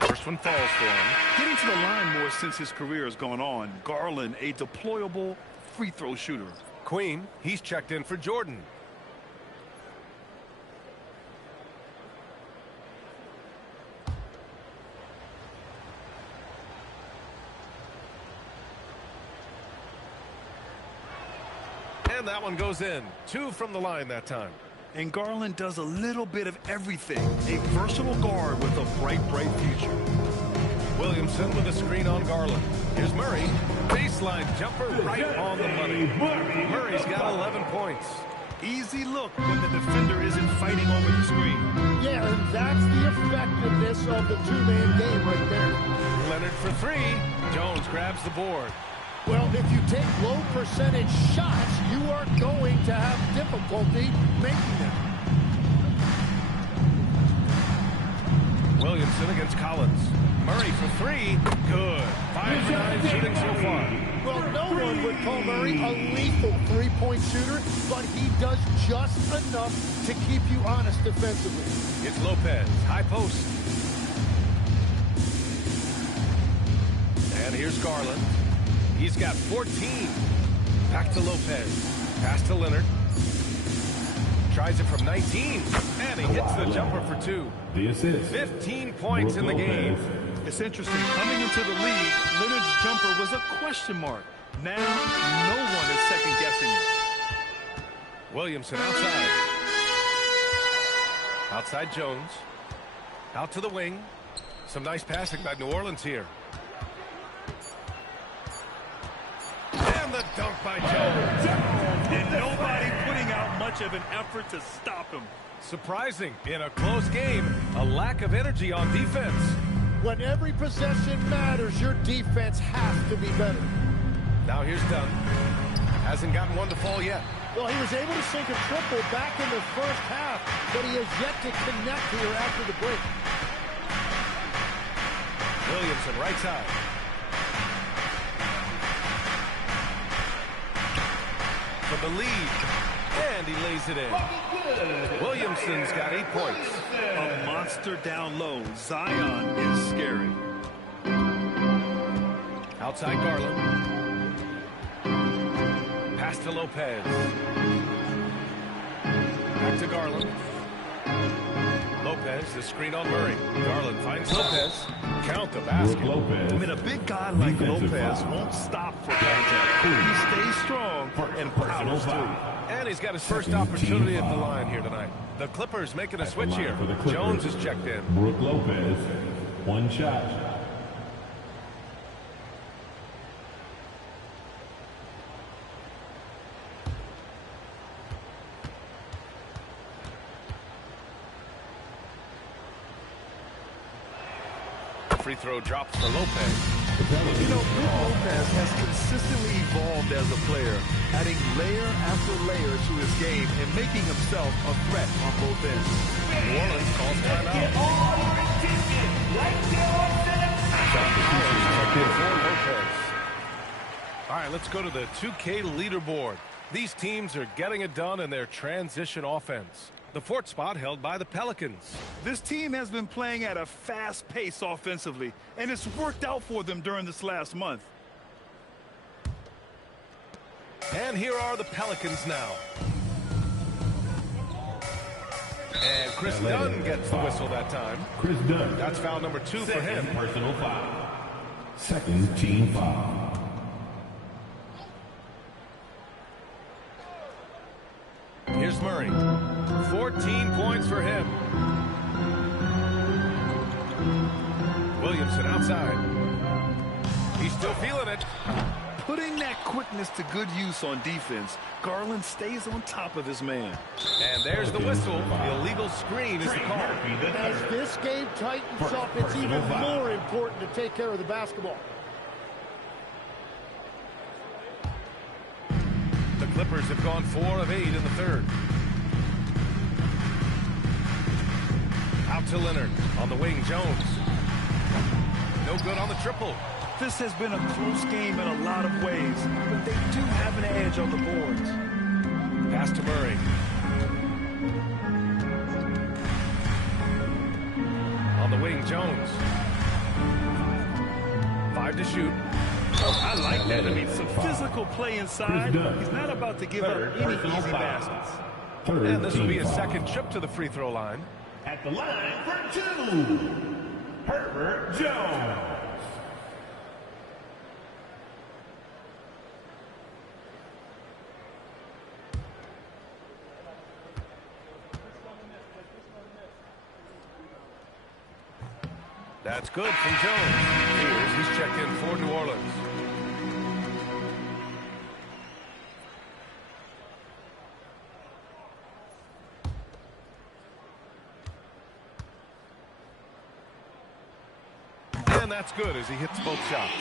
First one falls for him. Getting to the line more since his career has gone on. Garland, a deployable free throw shooter. Queen, he's checked in for Jordan. And that one goes in. 2 from the line that time. And Garland does a little bit of everything. A versatile guard with a bright, bright future. Williamson with a screen on Garland. Here's Murray. Baseline jumper right on the money. Murray's got 11 points. Easy look when the defender isn't fighting over the screen. Yeah, and that's the effectiveness of the 2-man game right there. Leonard for 3. Jones grabs the board. Well, if you take low percentage shots, you are going to have difficulty making them. Williamson against Collins. Murray for 3. Good. 5 for 9 shooting so far. Well, no one would call Murray a lethal 3-point shooter, but he does just enough to keep you honest defensively. It's Lopez. High post. And here's Garland. He's got 14. Back to Lopez. Pass to Leonard. Tries it from 19. And he hits the jumper for 2. The assist. 15 points in the game. It's interesting. Coming into the league, Leonard's jumper was a question mark. Now, no one is second-guessing it. Williamson outside. Outside Jones. Out to the wing. Some nice passing by New Orleans here. And the dunk by Jones. And nobody putting out much of an effort to stop him. Surprising. In a close game, a lack of energy on defense. When every possession matters, your defense has to be better. Now here's Dunn. Hasn't gotten one to fall yet. Well, he was able to sink a triple back in the first half, but he has yet to connect here after the break. Williamson right side. For the lead. And he lays it in. Williamson's got 8 points. A monster down low. Zion is scary. Outside Garland. Pass to Lopez. Back to Garland. Lopez, the screen on Murray. Garland finds Lopez. Count the basket. I mean, a big guy like Lopez won't stop for contact. He stays strong and powers through. And he's got his first opportunity at the line here tonight. The Clippers making a switch here. Jones is checked in. Brook Lopez, 1 shot. free throw drops for Lopez. You know, Brook Lopez has consistently evolved as a player, adding layer after layer to his game and making himself a threat on both ends. New Orleans calls timeout. All right, let's go to the 2K leaderboard. These teams are getting it done in their transition offense. The fourth spot held by the Pelicans. This team has been playing at a fast pace offensively, and it's worked out for them during this last month. And here are the Pelicans now. And Chris Dunn gets the whistle that time. Chris Dunn. That's foul number 2 for him. Personal foul. Second team foul. Here's Murray. 14 points for him. Williamson outside. He's still feeling it. Putting that quickness to good use on defense, Garland stays on top of his man. And there's the whistle. The illegal screen is the call. As this game tightens up, it's even more important to take care of the basketball. The Clippers have gone 4 of 8 in the third. Out to Leonard. On the wing, Jones. No good on the triple. This has been a close game in a lot of ways, but they do have an edge on the boards. Pass to Murray. On the wing, Jones. 5 to shoot. I like that. I mean, some physical play inside. He's not about to give up any easy baskets. And this will be a second trip to the free throw line. At the line for 2, Herbert Jones. That's good from Jones. He's checked in for New Orleans. And that's good as he hits both shots.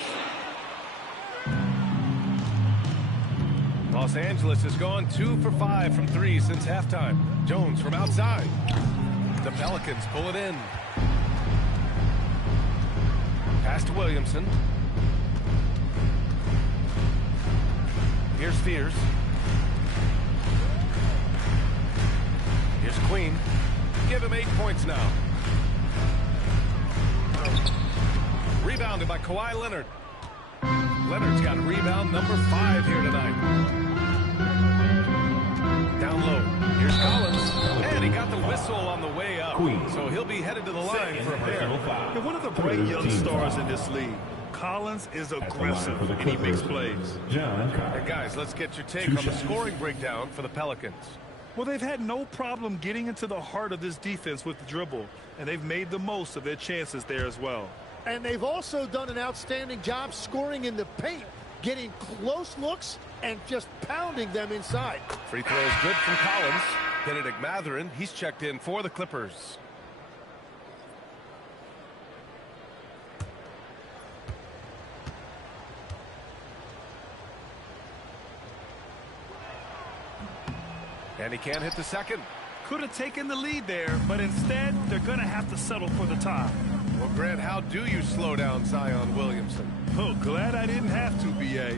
Los Angeles has gone 2 for 5 from 3 since halftime. Jones from outside. The Pelicans pull it in. Pass to Williamson. Here's Spears. Here's Queen. Give him 8 points now. Rebounded by Kawhi Leonard. Leonard's got rebound number 5 here tonight. Down low. Here's Collins. And he got the whistle on the way up. So he'll be headed to the line for a pair. They're one of the bright young stars in this league. Collins is aggressive, and he makes plays. Hey, guys, let's get your take on the scoring breakdown for the Pelicans. Well, they've had no problem getting into the heart of this defense with the dribble, and they've made the most of their chances there as well. And they've also done an outstanding job scoring in the paint, getting close looks and just pounding them inside. Free throw is good from Collins. Benedict Mathurin, he's checked in for the Clippers. And he can't hit the second. Could have taken the lead there, but instead they're going to have to settle for the tie. Well, Grant, how do you slow down Zion Williamson? Oh, glad I didn't have to, B.A.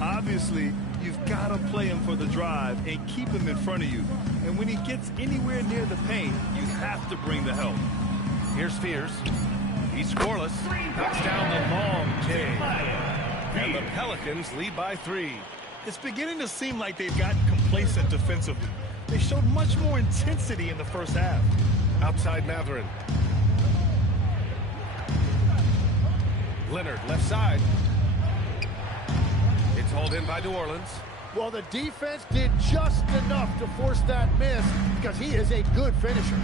Obviously, you've got to play him for the drive and keep him in front of you. And when he gets anywhere near the paint, you have to bring the help. Here's Spears. He's scoreless. Knocks down the long J. And the Pelicans lead by 3. It's beginning to seem like they've gotten complacent defensively. They showed much more intensity in the first half. Outside Mathurin. Leonard, left side. It's hauled in by New Orleans. Well, the defense did just enough to force that miss because he is a good finisher.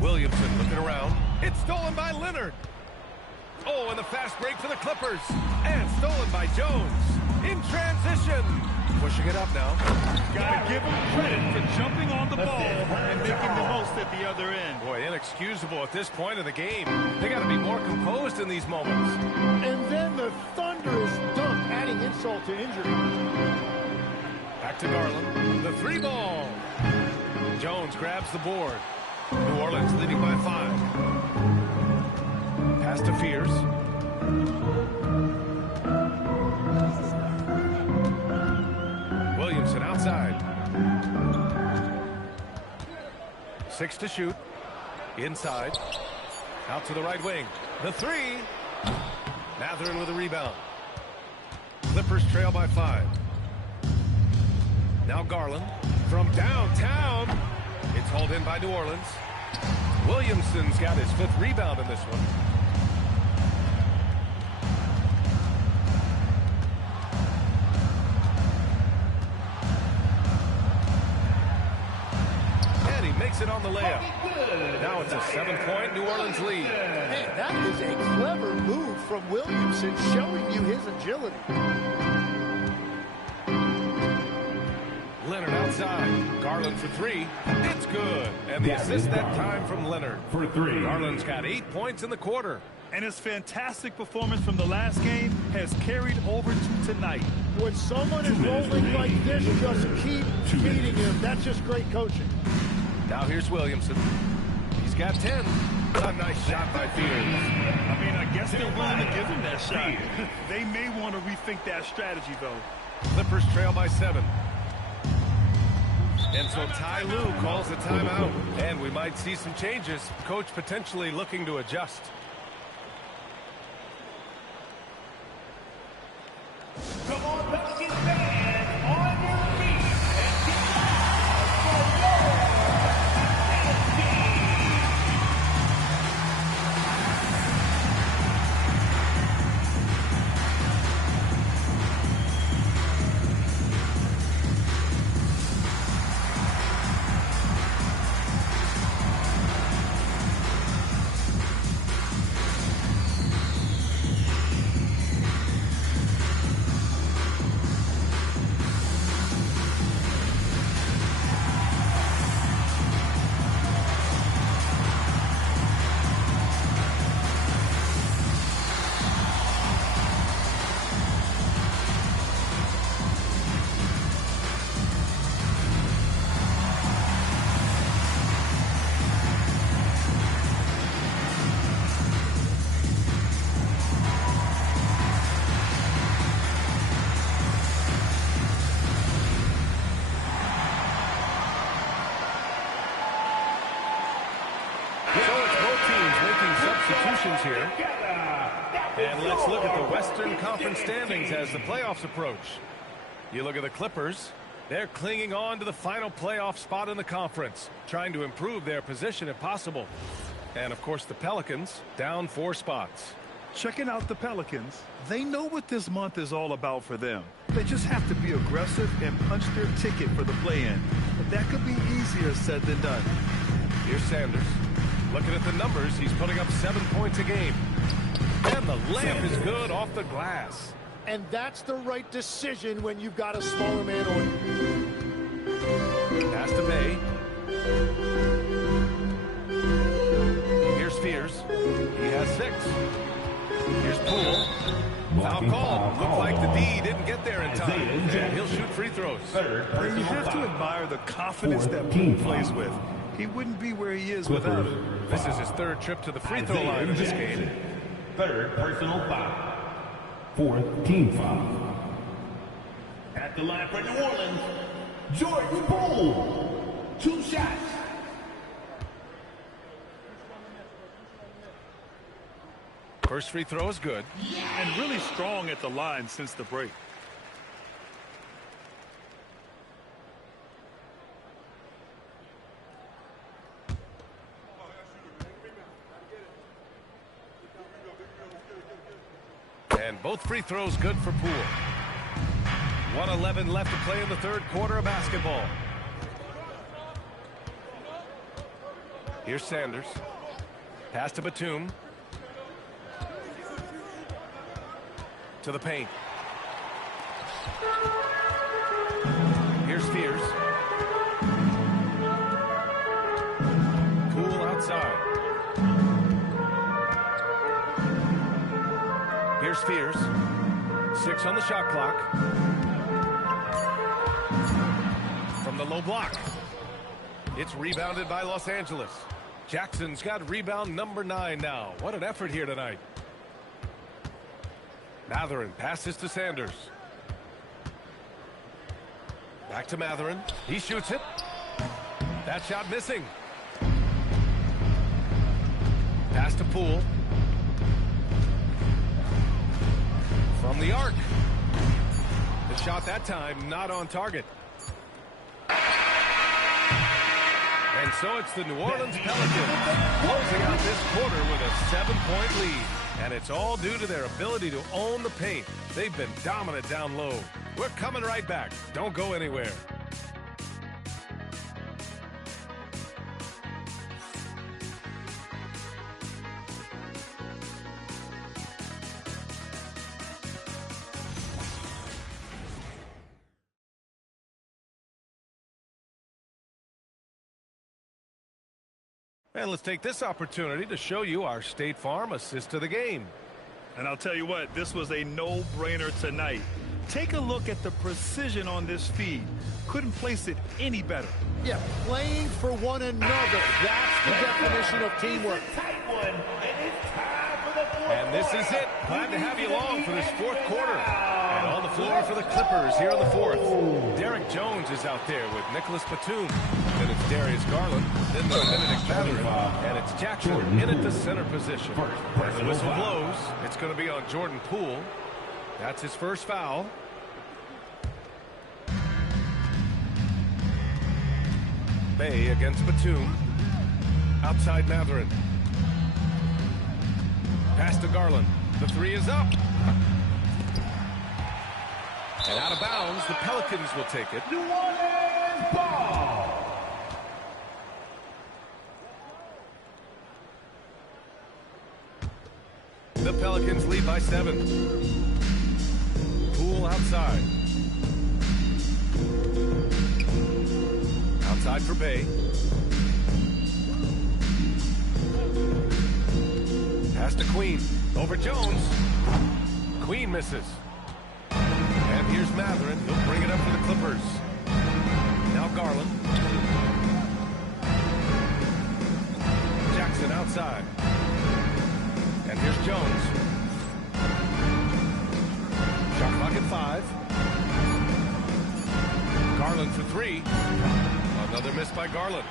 Williamson looking around. It's stolen by Leonard. Oh, and the fast break for the Clippers. And stolen by Jones. In transition. Pushing it up now. Got to give him credit for jumping on the ball and making the most at the other end. Boy, inexcusable at this point of the game. They got to be more composed in these moments. And then the thunderous dunk, adding insult to injury. Back to Garland. The 3 ball. Jones grabs the board. New Orleans leading by 5. Pass to Fears. Williamson outside. 6 to shoot. Inside. Out to the right wing. The 3. Mathurin with a rebound. Clippers trail by 5. Now Garland from downtown. It's hauled in by New Orleans. Williamson's got his 5th rebound in this one. And he makes it on the layup. Now it's a 7-point New Orleans lead. Man, that is a clever move from Williamson, showing you his agility. Leonard outside. Garland for 3. It's good. And the assist that time from Leonard. For 3. Garland's got 8 points in the quarter. And his fantastic performance from the last game has carried over to tonight. When someone is rolling like this, just keep feeding him. That's just great coaching. Now here's Williamson. He's got 10. A nice shot by Fears. I mean, I guess they're willing to give him that shot. They may want to rethink that strategy, though. Clippers trail by 7. And so Ty Lue calls the timeout. And we might see some changes. Coach potentially looking to adjust. Come on, Pelicans fans, on your feet and get loud for your substitutions here. And let's look at the Western Conference standings as the playoffs approach. You look at the Clippers. They're clinging on to the final playoff spot in the conference, trying to improve their position if possible. And, of course, the Pelicans down 4 spots. Checking out the Pelicans, they know what this month is all about for them. They just have to be aggressive and punch their ticket for the play-in. But that could be easier said than done. Here's Sanders. Looking at the numbers, he's putting up 7 points a game. And the layup is good off the glass. And that's the right decision when you've got a smaller man on you. Pass to Bay. Here's Fears. He has 6. Here's Poole. Foul call. Looked like the D didn't get there in time. And he'll shoot free throws. You have to admire the confidence that Poole plays with. He wouldn't be where he is without it. This is his 3rd trip to the free throw line in this game. 3rd personal foul. 4th team foul. At the line for New Orleans, Jordan Poole. 2 shots. First free throw is good. And really strong at the line since the break. And both free throws good for Poole. 1:11 left to play in the 3rd quarter of basketball. Here's Sanders. Pass to Batum. To the paint. Here's Fears. Poole outside. Here's Fears. 6 on the shot clock. From the low block. It's rebounded by Los Angeles. Jackson's got rebound number 9 now. What an effort here tonight. Matherin passes to Sanders. Back to Matherin. He shoots it. That shot missing. Pass to Poole. From the arc. The shot that time not on target. And so it's the New Orleans Pelicans closing out this quarter with a 7-point lead. And it's all due to their ability to own the paint. They've been dominant down low. We're coming right back. Don't go anywhere. And let's take this opportunity to show you our State Farm assist to the game. And I'll tell you what, this was a no-brainer tonight. Take a look at the precision on this feed. Couldn't place it any better. Yeah, playing for one another. That's the definition of teamwork. And this is it. Glad to have you along for this 4th quarter. And on the floor for the Clippers here in the 4th. Derek Jones is out there with Nicholas Batum. Then it's Darius Garland. Then the Benedict Matherin. And it's Jackson in at the center position. As the whistle blows, it's going to be on Jordan Poole. That's his first foul. Bay against Batum. Outside Matherin. Pass to Garland. The 3 is up. And out of bounds, the Pelicans will take it. New Orleans ball. The Pelicans lead by 7. Poole outside. Outside for Bay. Pass to Queen. Over Jones. Queen misses. And here's Matherin. He'll bring it up for the Clippers. Now Garland. Jackson outside. And here's Jones. Shot clock at 5. Garland for 3. Another miss by Garland.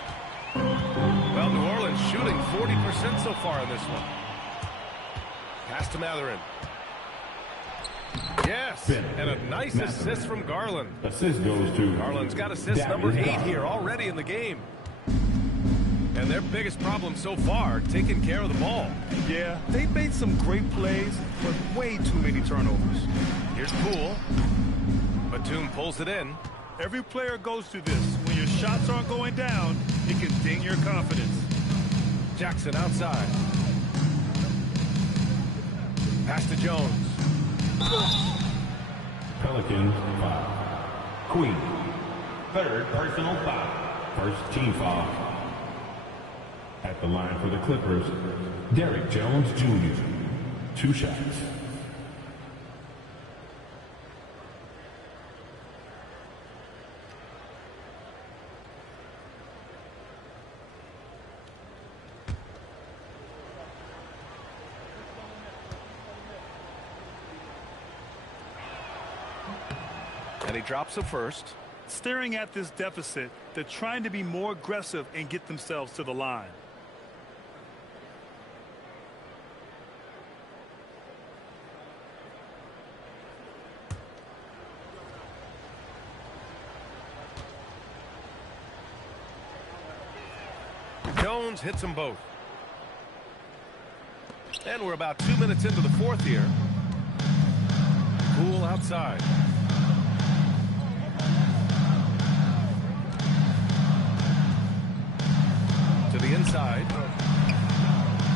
Well, New Orleans shooting 40% so far in this one. Pass to Matherin. Yes, and a nice assist from Garland. Assist goes to Garland's got assist number 8 here already in the game. And their biggest problem so far, taking care of the ball. Yeah, they've made some great plays, but way too many turnovers. Here's Poole. Batum pulls it in. Every player goes through this. When your shots aren't going down, it can ding your confidence. Jackson outside. Pass to Jones. Pelicans foul. Queen. 3rd personal foul. First team foul. At the line for the Clippers, Derek Jones Jr. 2 shots. And he drops the first. Staring at this deficit, they're trying to be more aggressive and get themselves to the line. Jones hits them both. And we're about 2 minutes into the 4th here. Poole outside. To the inside.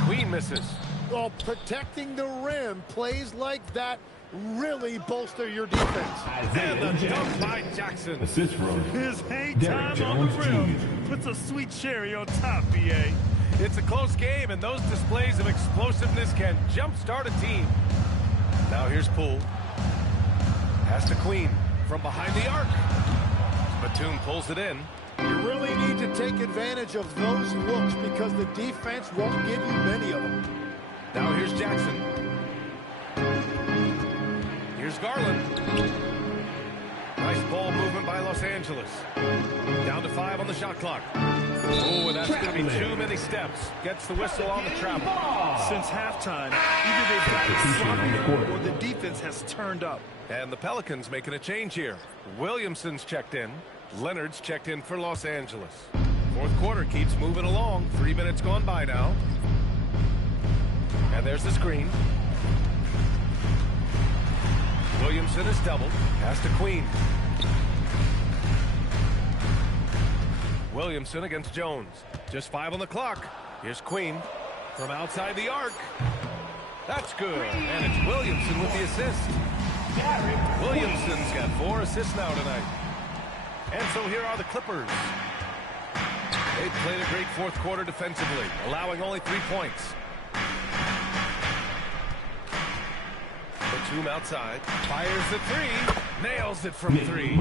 Queen misses. Well, protecting the rim, plays like that really bolster your defense. And the dunk by Jackson. Assist from His hang Derek time on the Jones rim Jr. puts a sweet cherry on top, BA. It's a close game, and those displays of explosiveness can jumpstart a team. Now here's Poole. Pass to Queen from behind the arc. Batum pulls it in. You really need to take advantage of those looks because the defense won't give you many of them. Now here's Jackson. Here's Garland. Nice ball movement by Los Angeles. Down to 5 on the shot clock. Oh, and that's going to be too many steps. Gets the whistle on the travel. Since halftime, either they've gotten sloppy or the defense has turned up. And the Pelicans making a change here. Williamson's checked in. Leonard's checked in for Los Angeles. Fourth quarter keeps moving along. 3 minutes gone by now. And there's the screen. Williamson is doubled. Pass to Queen. Williamson against Jones. Just 5 on the clock. Here's Queen from outside the arc. That's good. And it's Williamson with the assist. Williamson's got 4 assists now tonight. And so here are the Clippers. They played a great fourth quarter defensively, allowing only 3 points. Batum outside, fires the 3, nails it from 3.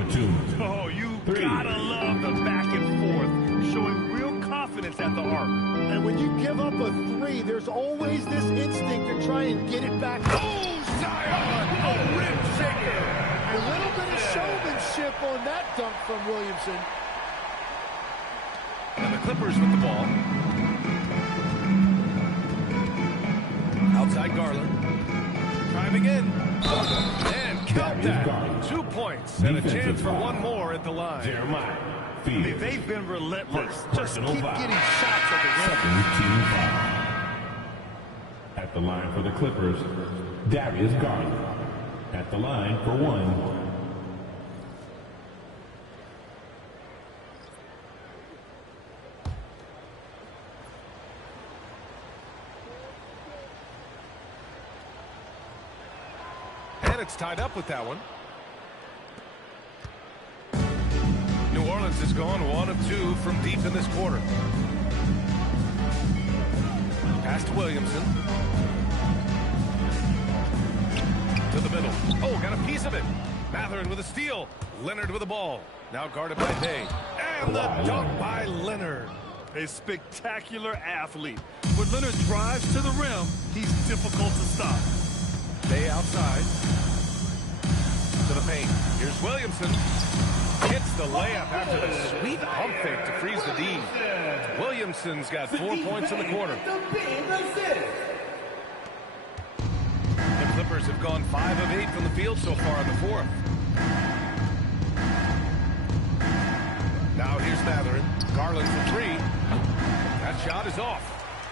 Oh, you gotta love the back and forth, showing real confidence at the arc. And when you give up a 3, there's always this instinct to try and get it back. Oh, Zion! A rim shaker! A little bit of showmanship on that dunk from Williamson. And the Clippers with the ball. Outside Garland. Driving in. And count that. 2 points and a chance for 1 more at the line. Jeremiah. They've been relentless. Just keep getting shots at the rim. Team foul. At the line for the Clippers, Darius Garland. At the line for 1. It's tied up with that one. New Orleans has gone 1 of 2 from deep in this quarter. Pass to Williamson. To the middle. Oh, got a piece of it. Mathurin with a steal. Leonard with the ball. Now guarded by Bay. And the dunk by Leonard. A spectacular athlete. When Leonard drives to the rim, he's difficult to stop. Bay outside. To the paint. Here's Williamson. Hits the layup after the sweet pump fake to freeze the D. Williamson's got 4 points in the quarter. The Clippers have gone 5 of 8 from the field so far in the fourth. Now here's Mathurin. Garland for 3. That shot is off.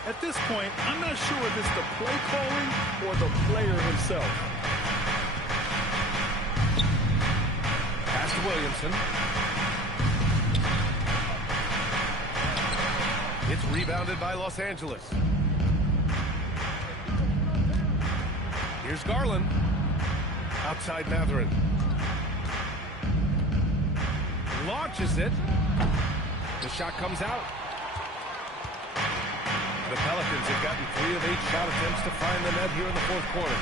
At this point, I'm not sure if it's the play calling or the player himself. Pass to Williamson. It's rebounded by Los Angeles. Here's Garland. Outside Mathurin. Launches it. The shot comes out. The Pelicans have gotten 3 of 8 shot attempts to find the net here in the fourth quarter.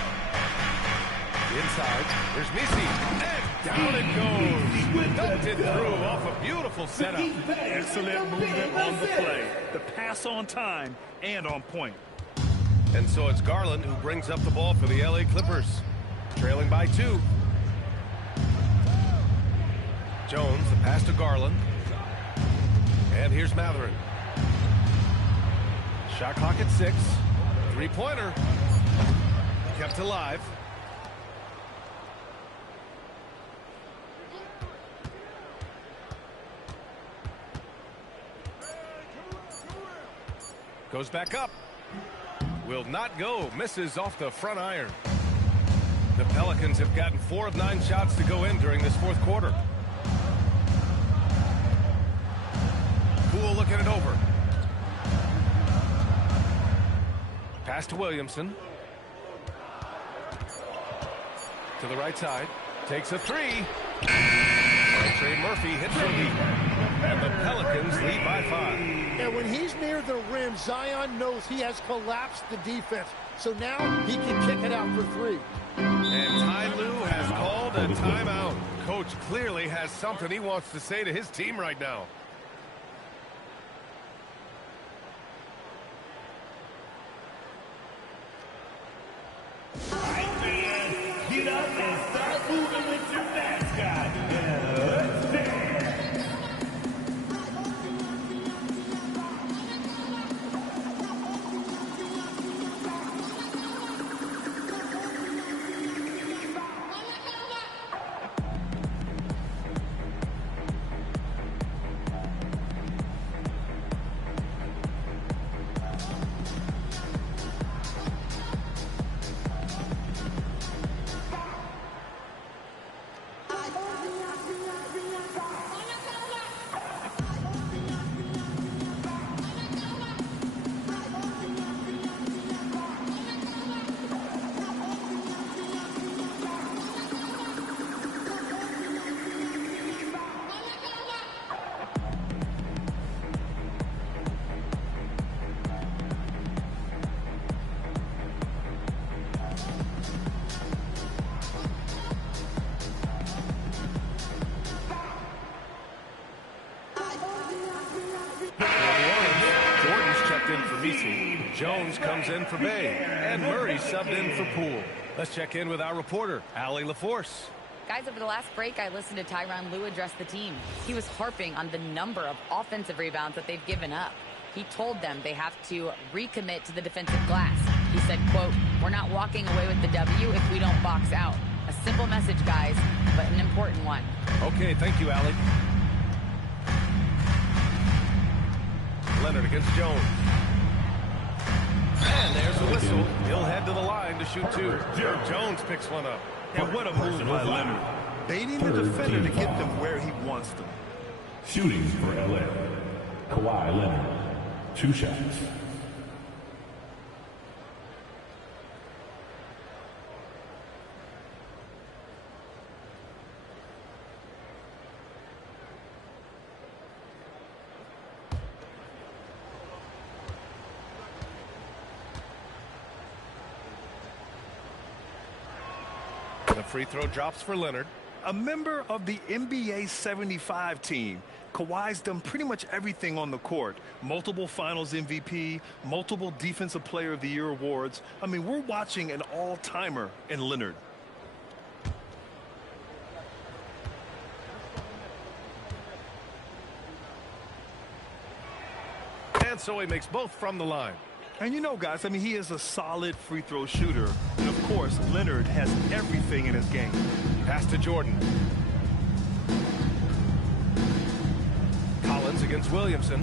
Inside, there's Misi, and down it goes. Dunked it through off a beautiful setup. Excellent movement on the play. The pass on time and on point. And so it's Garland who brings up the ball for the LA Clippers. Trailing by 2. Jones, the pass to Garland. And here's Mathurin. Shot clock at 6. 3-pointer. Kept alive. Goes back up. Will not go. Misses off the front iron. The Pelicans have gotten 4 of 9 shots to go in during this fourth quarter. Poole looking it over. Pass to Williamson. to the right side. Takes a three. And Trey Murphy hits from deep. And the Pelicans lead by 5. And when he's near the rim, Zion knows he has collapsed the defense. So now he can kick it out for 3. And Ty Lue has called a timeout. Coach clearly has something he wants to say to his team right now. Get up and start moving with your mascot. Let's dance. Jones comes in for Bay, and Murray subbed in for Poole. Let's check in with our reporter, Allie LaForce. Guys, over the last break, I listened to Tyronn Lue address the team. He was harping on the number of offensive rebounds that they've given up. He told them they have to recommit to the defensive glass. He said, quote, "We're not walking away with the W if we don't box out." A simple message, guys, but an important one. Okay, thank you, Allie. Leonard against Jones. And there's a whistle. He'll head to the line to shoot 2. Jones picks one up. And what a move by Leonard. Baiting the defender to get them where he wants them. Shooting for LA. Kawhi Leonard. 2 shots. The free throw drops for Leonard. A member of the NBA 75 team, Kawhi's done pretty much everything on the court. Multiple Finals MVP, multiple Defensive Player of the Year awards. I mean, we're watching an all-timer in Leonard. And so he makes both from the line. And you know, guys, I mean, he is a solid free throw shooter. And, of course, Leonard has everything in his game. Pass to Jordan. Collins against Williamson.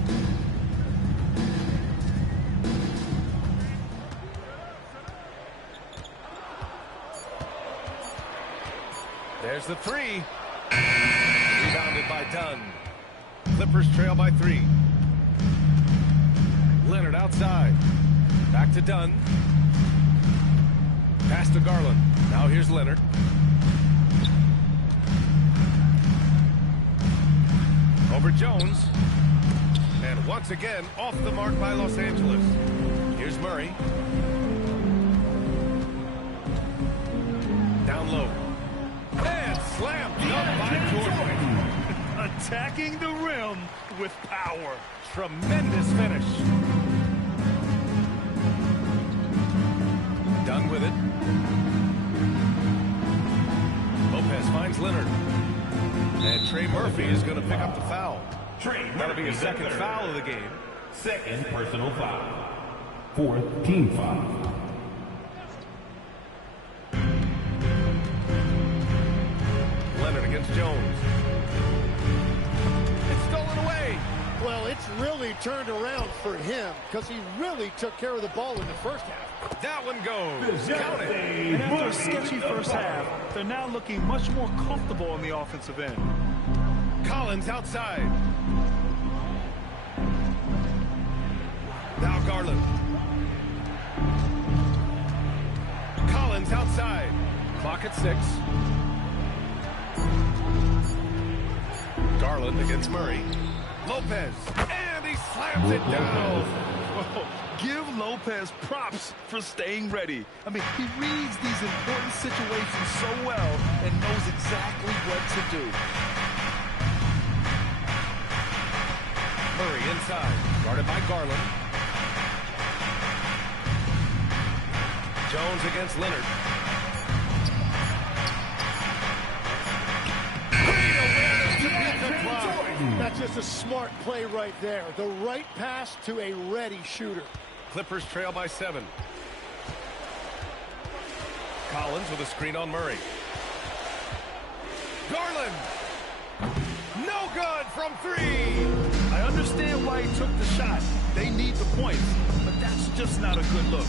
There's the 3. Rebounded by Dunn. Clippers trail by 3. Leonard outside. Back to Dunn. Pass to Garland. Now here's Leonard. Over Jones. And once again, off the mark by Los Angeles. Here's Murray. Down low. And slammed up by Jordan. Attacking the rim with power. Tremendous finish. Done with it. Lopez finds Leonard. And Trey Murphy is going to pick up the foul. That'll be his second foul of the game. Second personal foul. 4th team foul. Leonard against Jones. It's stolen away. Well, it's really turned around for him because he really took care of the ball in the first half. That one goes. Count it. And after a sketchy first half, they're now looking much more comfortable on the offensive end. Collins outside. Now Garland. Collins outside. Clock at 6. Garland against Murray. Lopez, and he slams it down. Oh, give Lopez props for staying ready. I mean, he reads these important situations so well and knows exactly what to do. Murray inside, guarded by Garland. Jones against Leonard. Great awareness to beat the clock. That's just a smart play right there. The right pass to a ready shooter. Clippers trail by 7. Collins with a screen on Murray. Garland! No good from 3! I understand why he took the shot. They need the points, but that's just not a good look.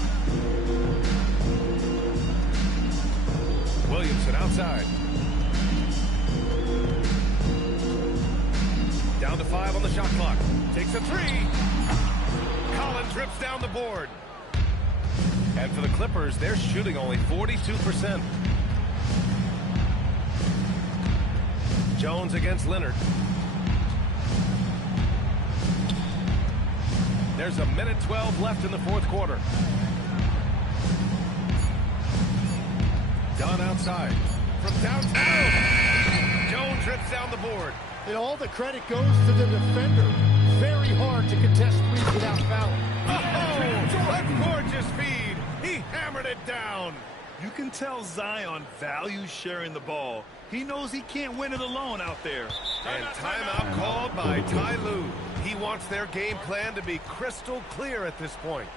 Williamson outside. Down to 5 on the shot clock. Takes a 3. Collins rips down the board. And for the Clippers, they're shooting only 42%. Jones against Leonard. There's a minute 12 left in the fourth quarter. Dunn outside. From downtown. Jones rips down the board. And all the credit goes to the defender. Very hard to contest threes without fouling. Oh, a gorgeous feed. He hammered it down. You can tell Zion values sharing the ball. He knows he can't win it alone out there. And timeout called by Ty Lue. He wants their game plan to be crystal clear at this point.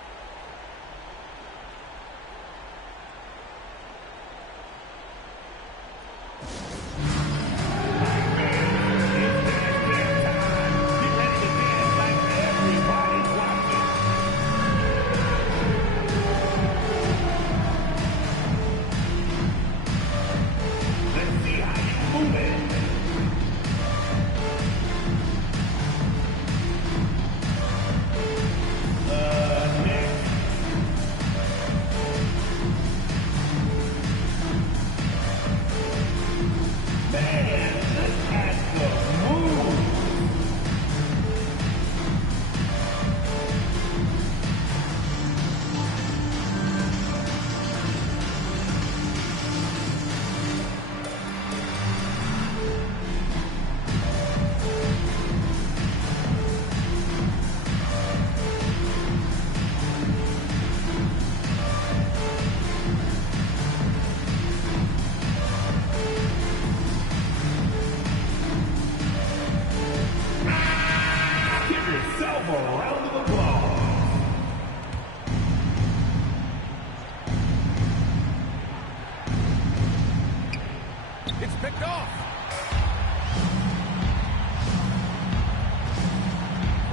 Picked off.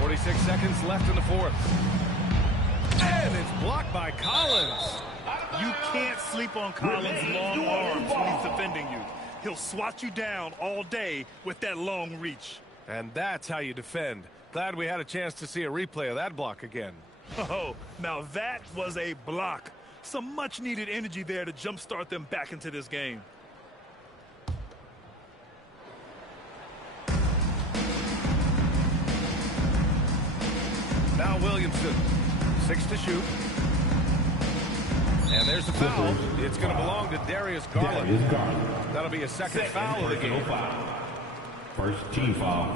46 seconds left in the fourth. And it's blocked by Collins. You can't sleep on Collins' long arms when he's defending you. He'll swat you down all day with that long reach. And that's how you defend. Glad we had a chance to see a replay of that block again. Oh, now that was a block. Some much-needed energy there to jumpstart them back into this game. Now Williamson, 6 to shoot. And there's the foul. It's going to belong to Darius Garland. That'll be a second foul of the game. First team foul.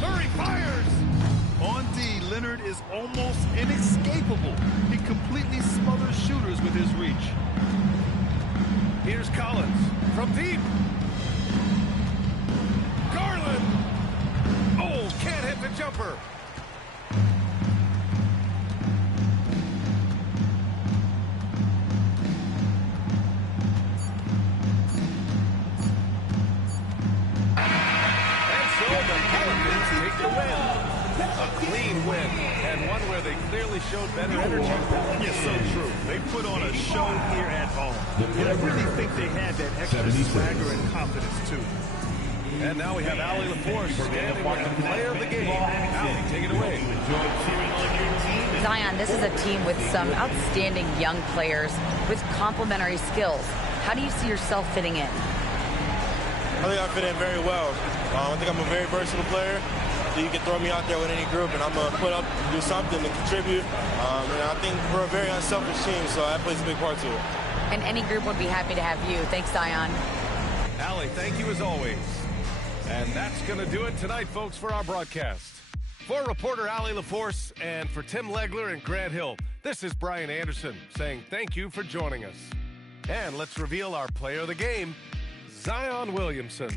Murray fires. On D, Leonard is almost inescapable. He completely smothers shooters with his reach. Here's Collins from deep. Garland. Oh, can't hit the jumper. And so the Pelicans take the win. A clean win, and one where they clearly showed better energy. Yes, so true. They put on a show here at home. And I really think they had that extra swagger and confidence, too. And now we have Allie LaForce standing with the player of the game. Allie, take it away. Enjoy cheering on your team Zion, this is a team with some outstanding young players with complementary skills. How do you see yourself fitting in? I think I fit in very well. I think I'm a very versatile player. So you can throw me out there with any group, and I'm going to put up, do something to contribute. And I think we're a very unselfish team, so that plays a big part to it. And any group would be happy to have you. Thanks, Zion. Allie, thank you as always. And that's going to do it tonight, folks, for our broadcast. For reporter Allie LaForce and for Tim Legler and Grant Hill, this is Brian Anderson saying thank you for joining us. And let's reveal our player of the game, Zion Williamson.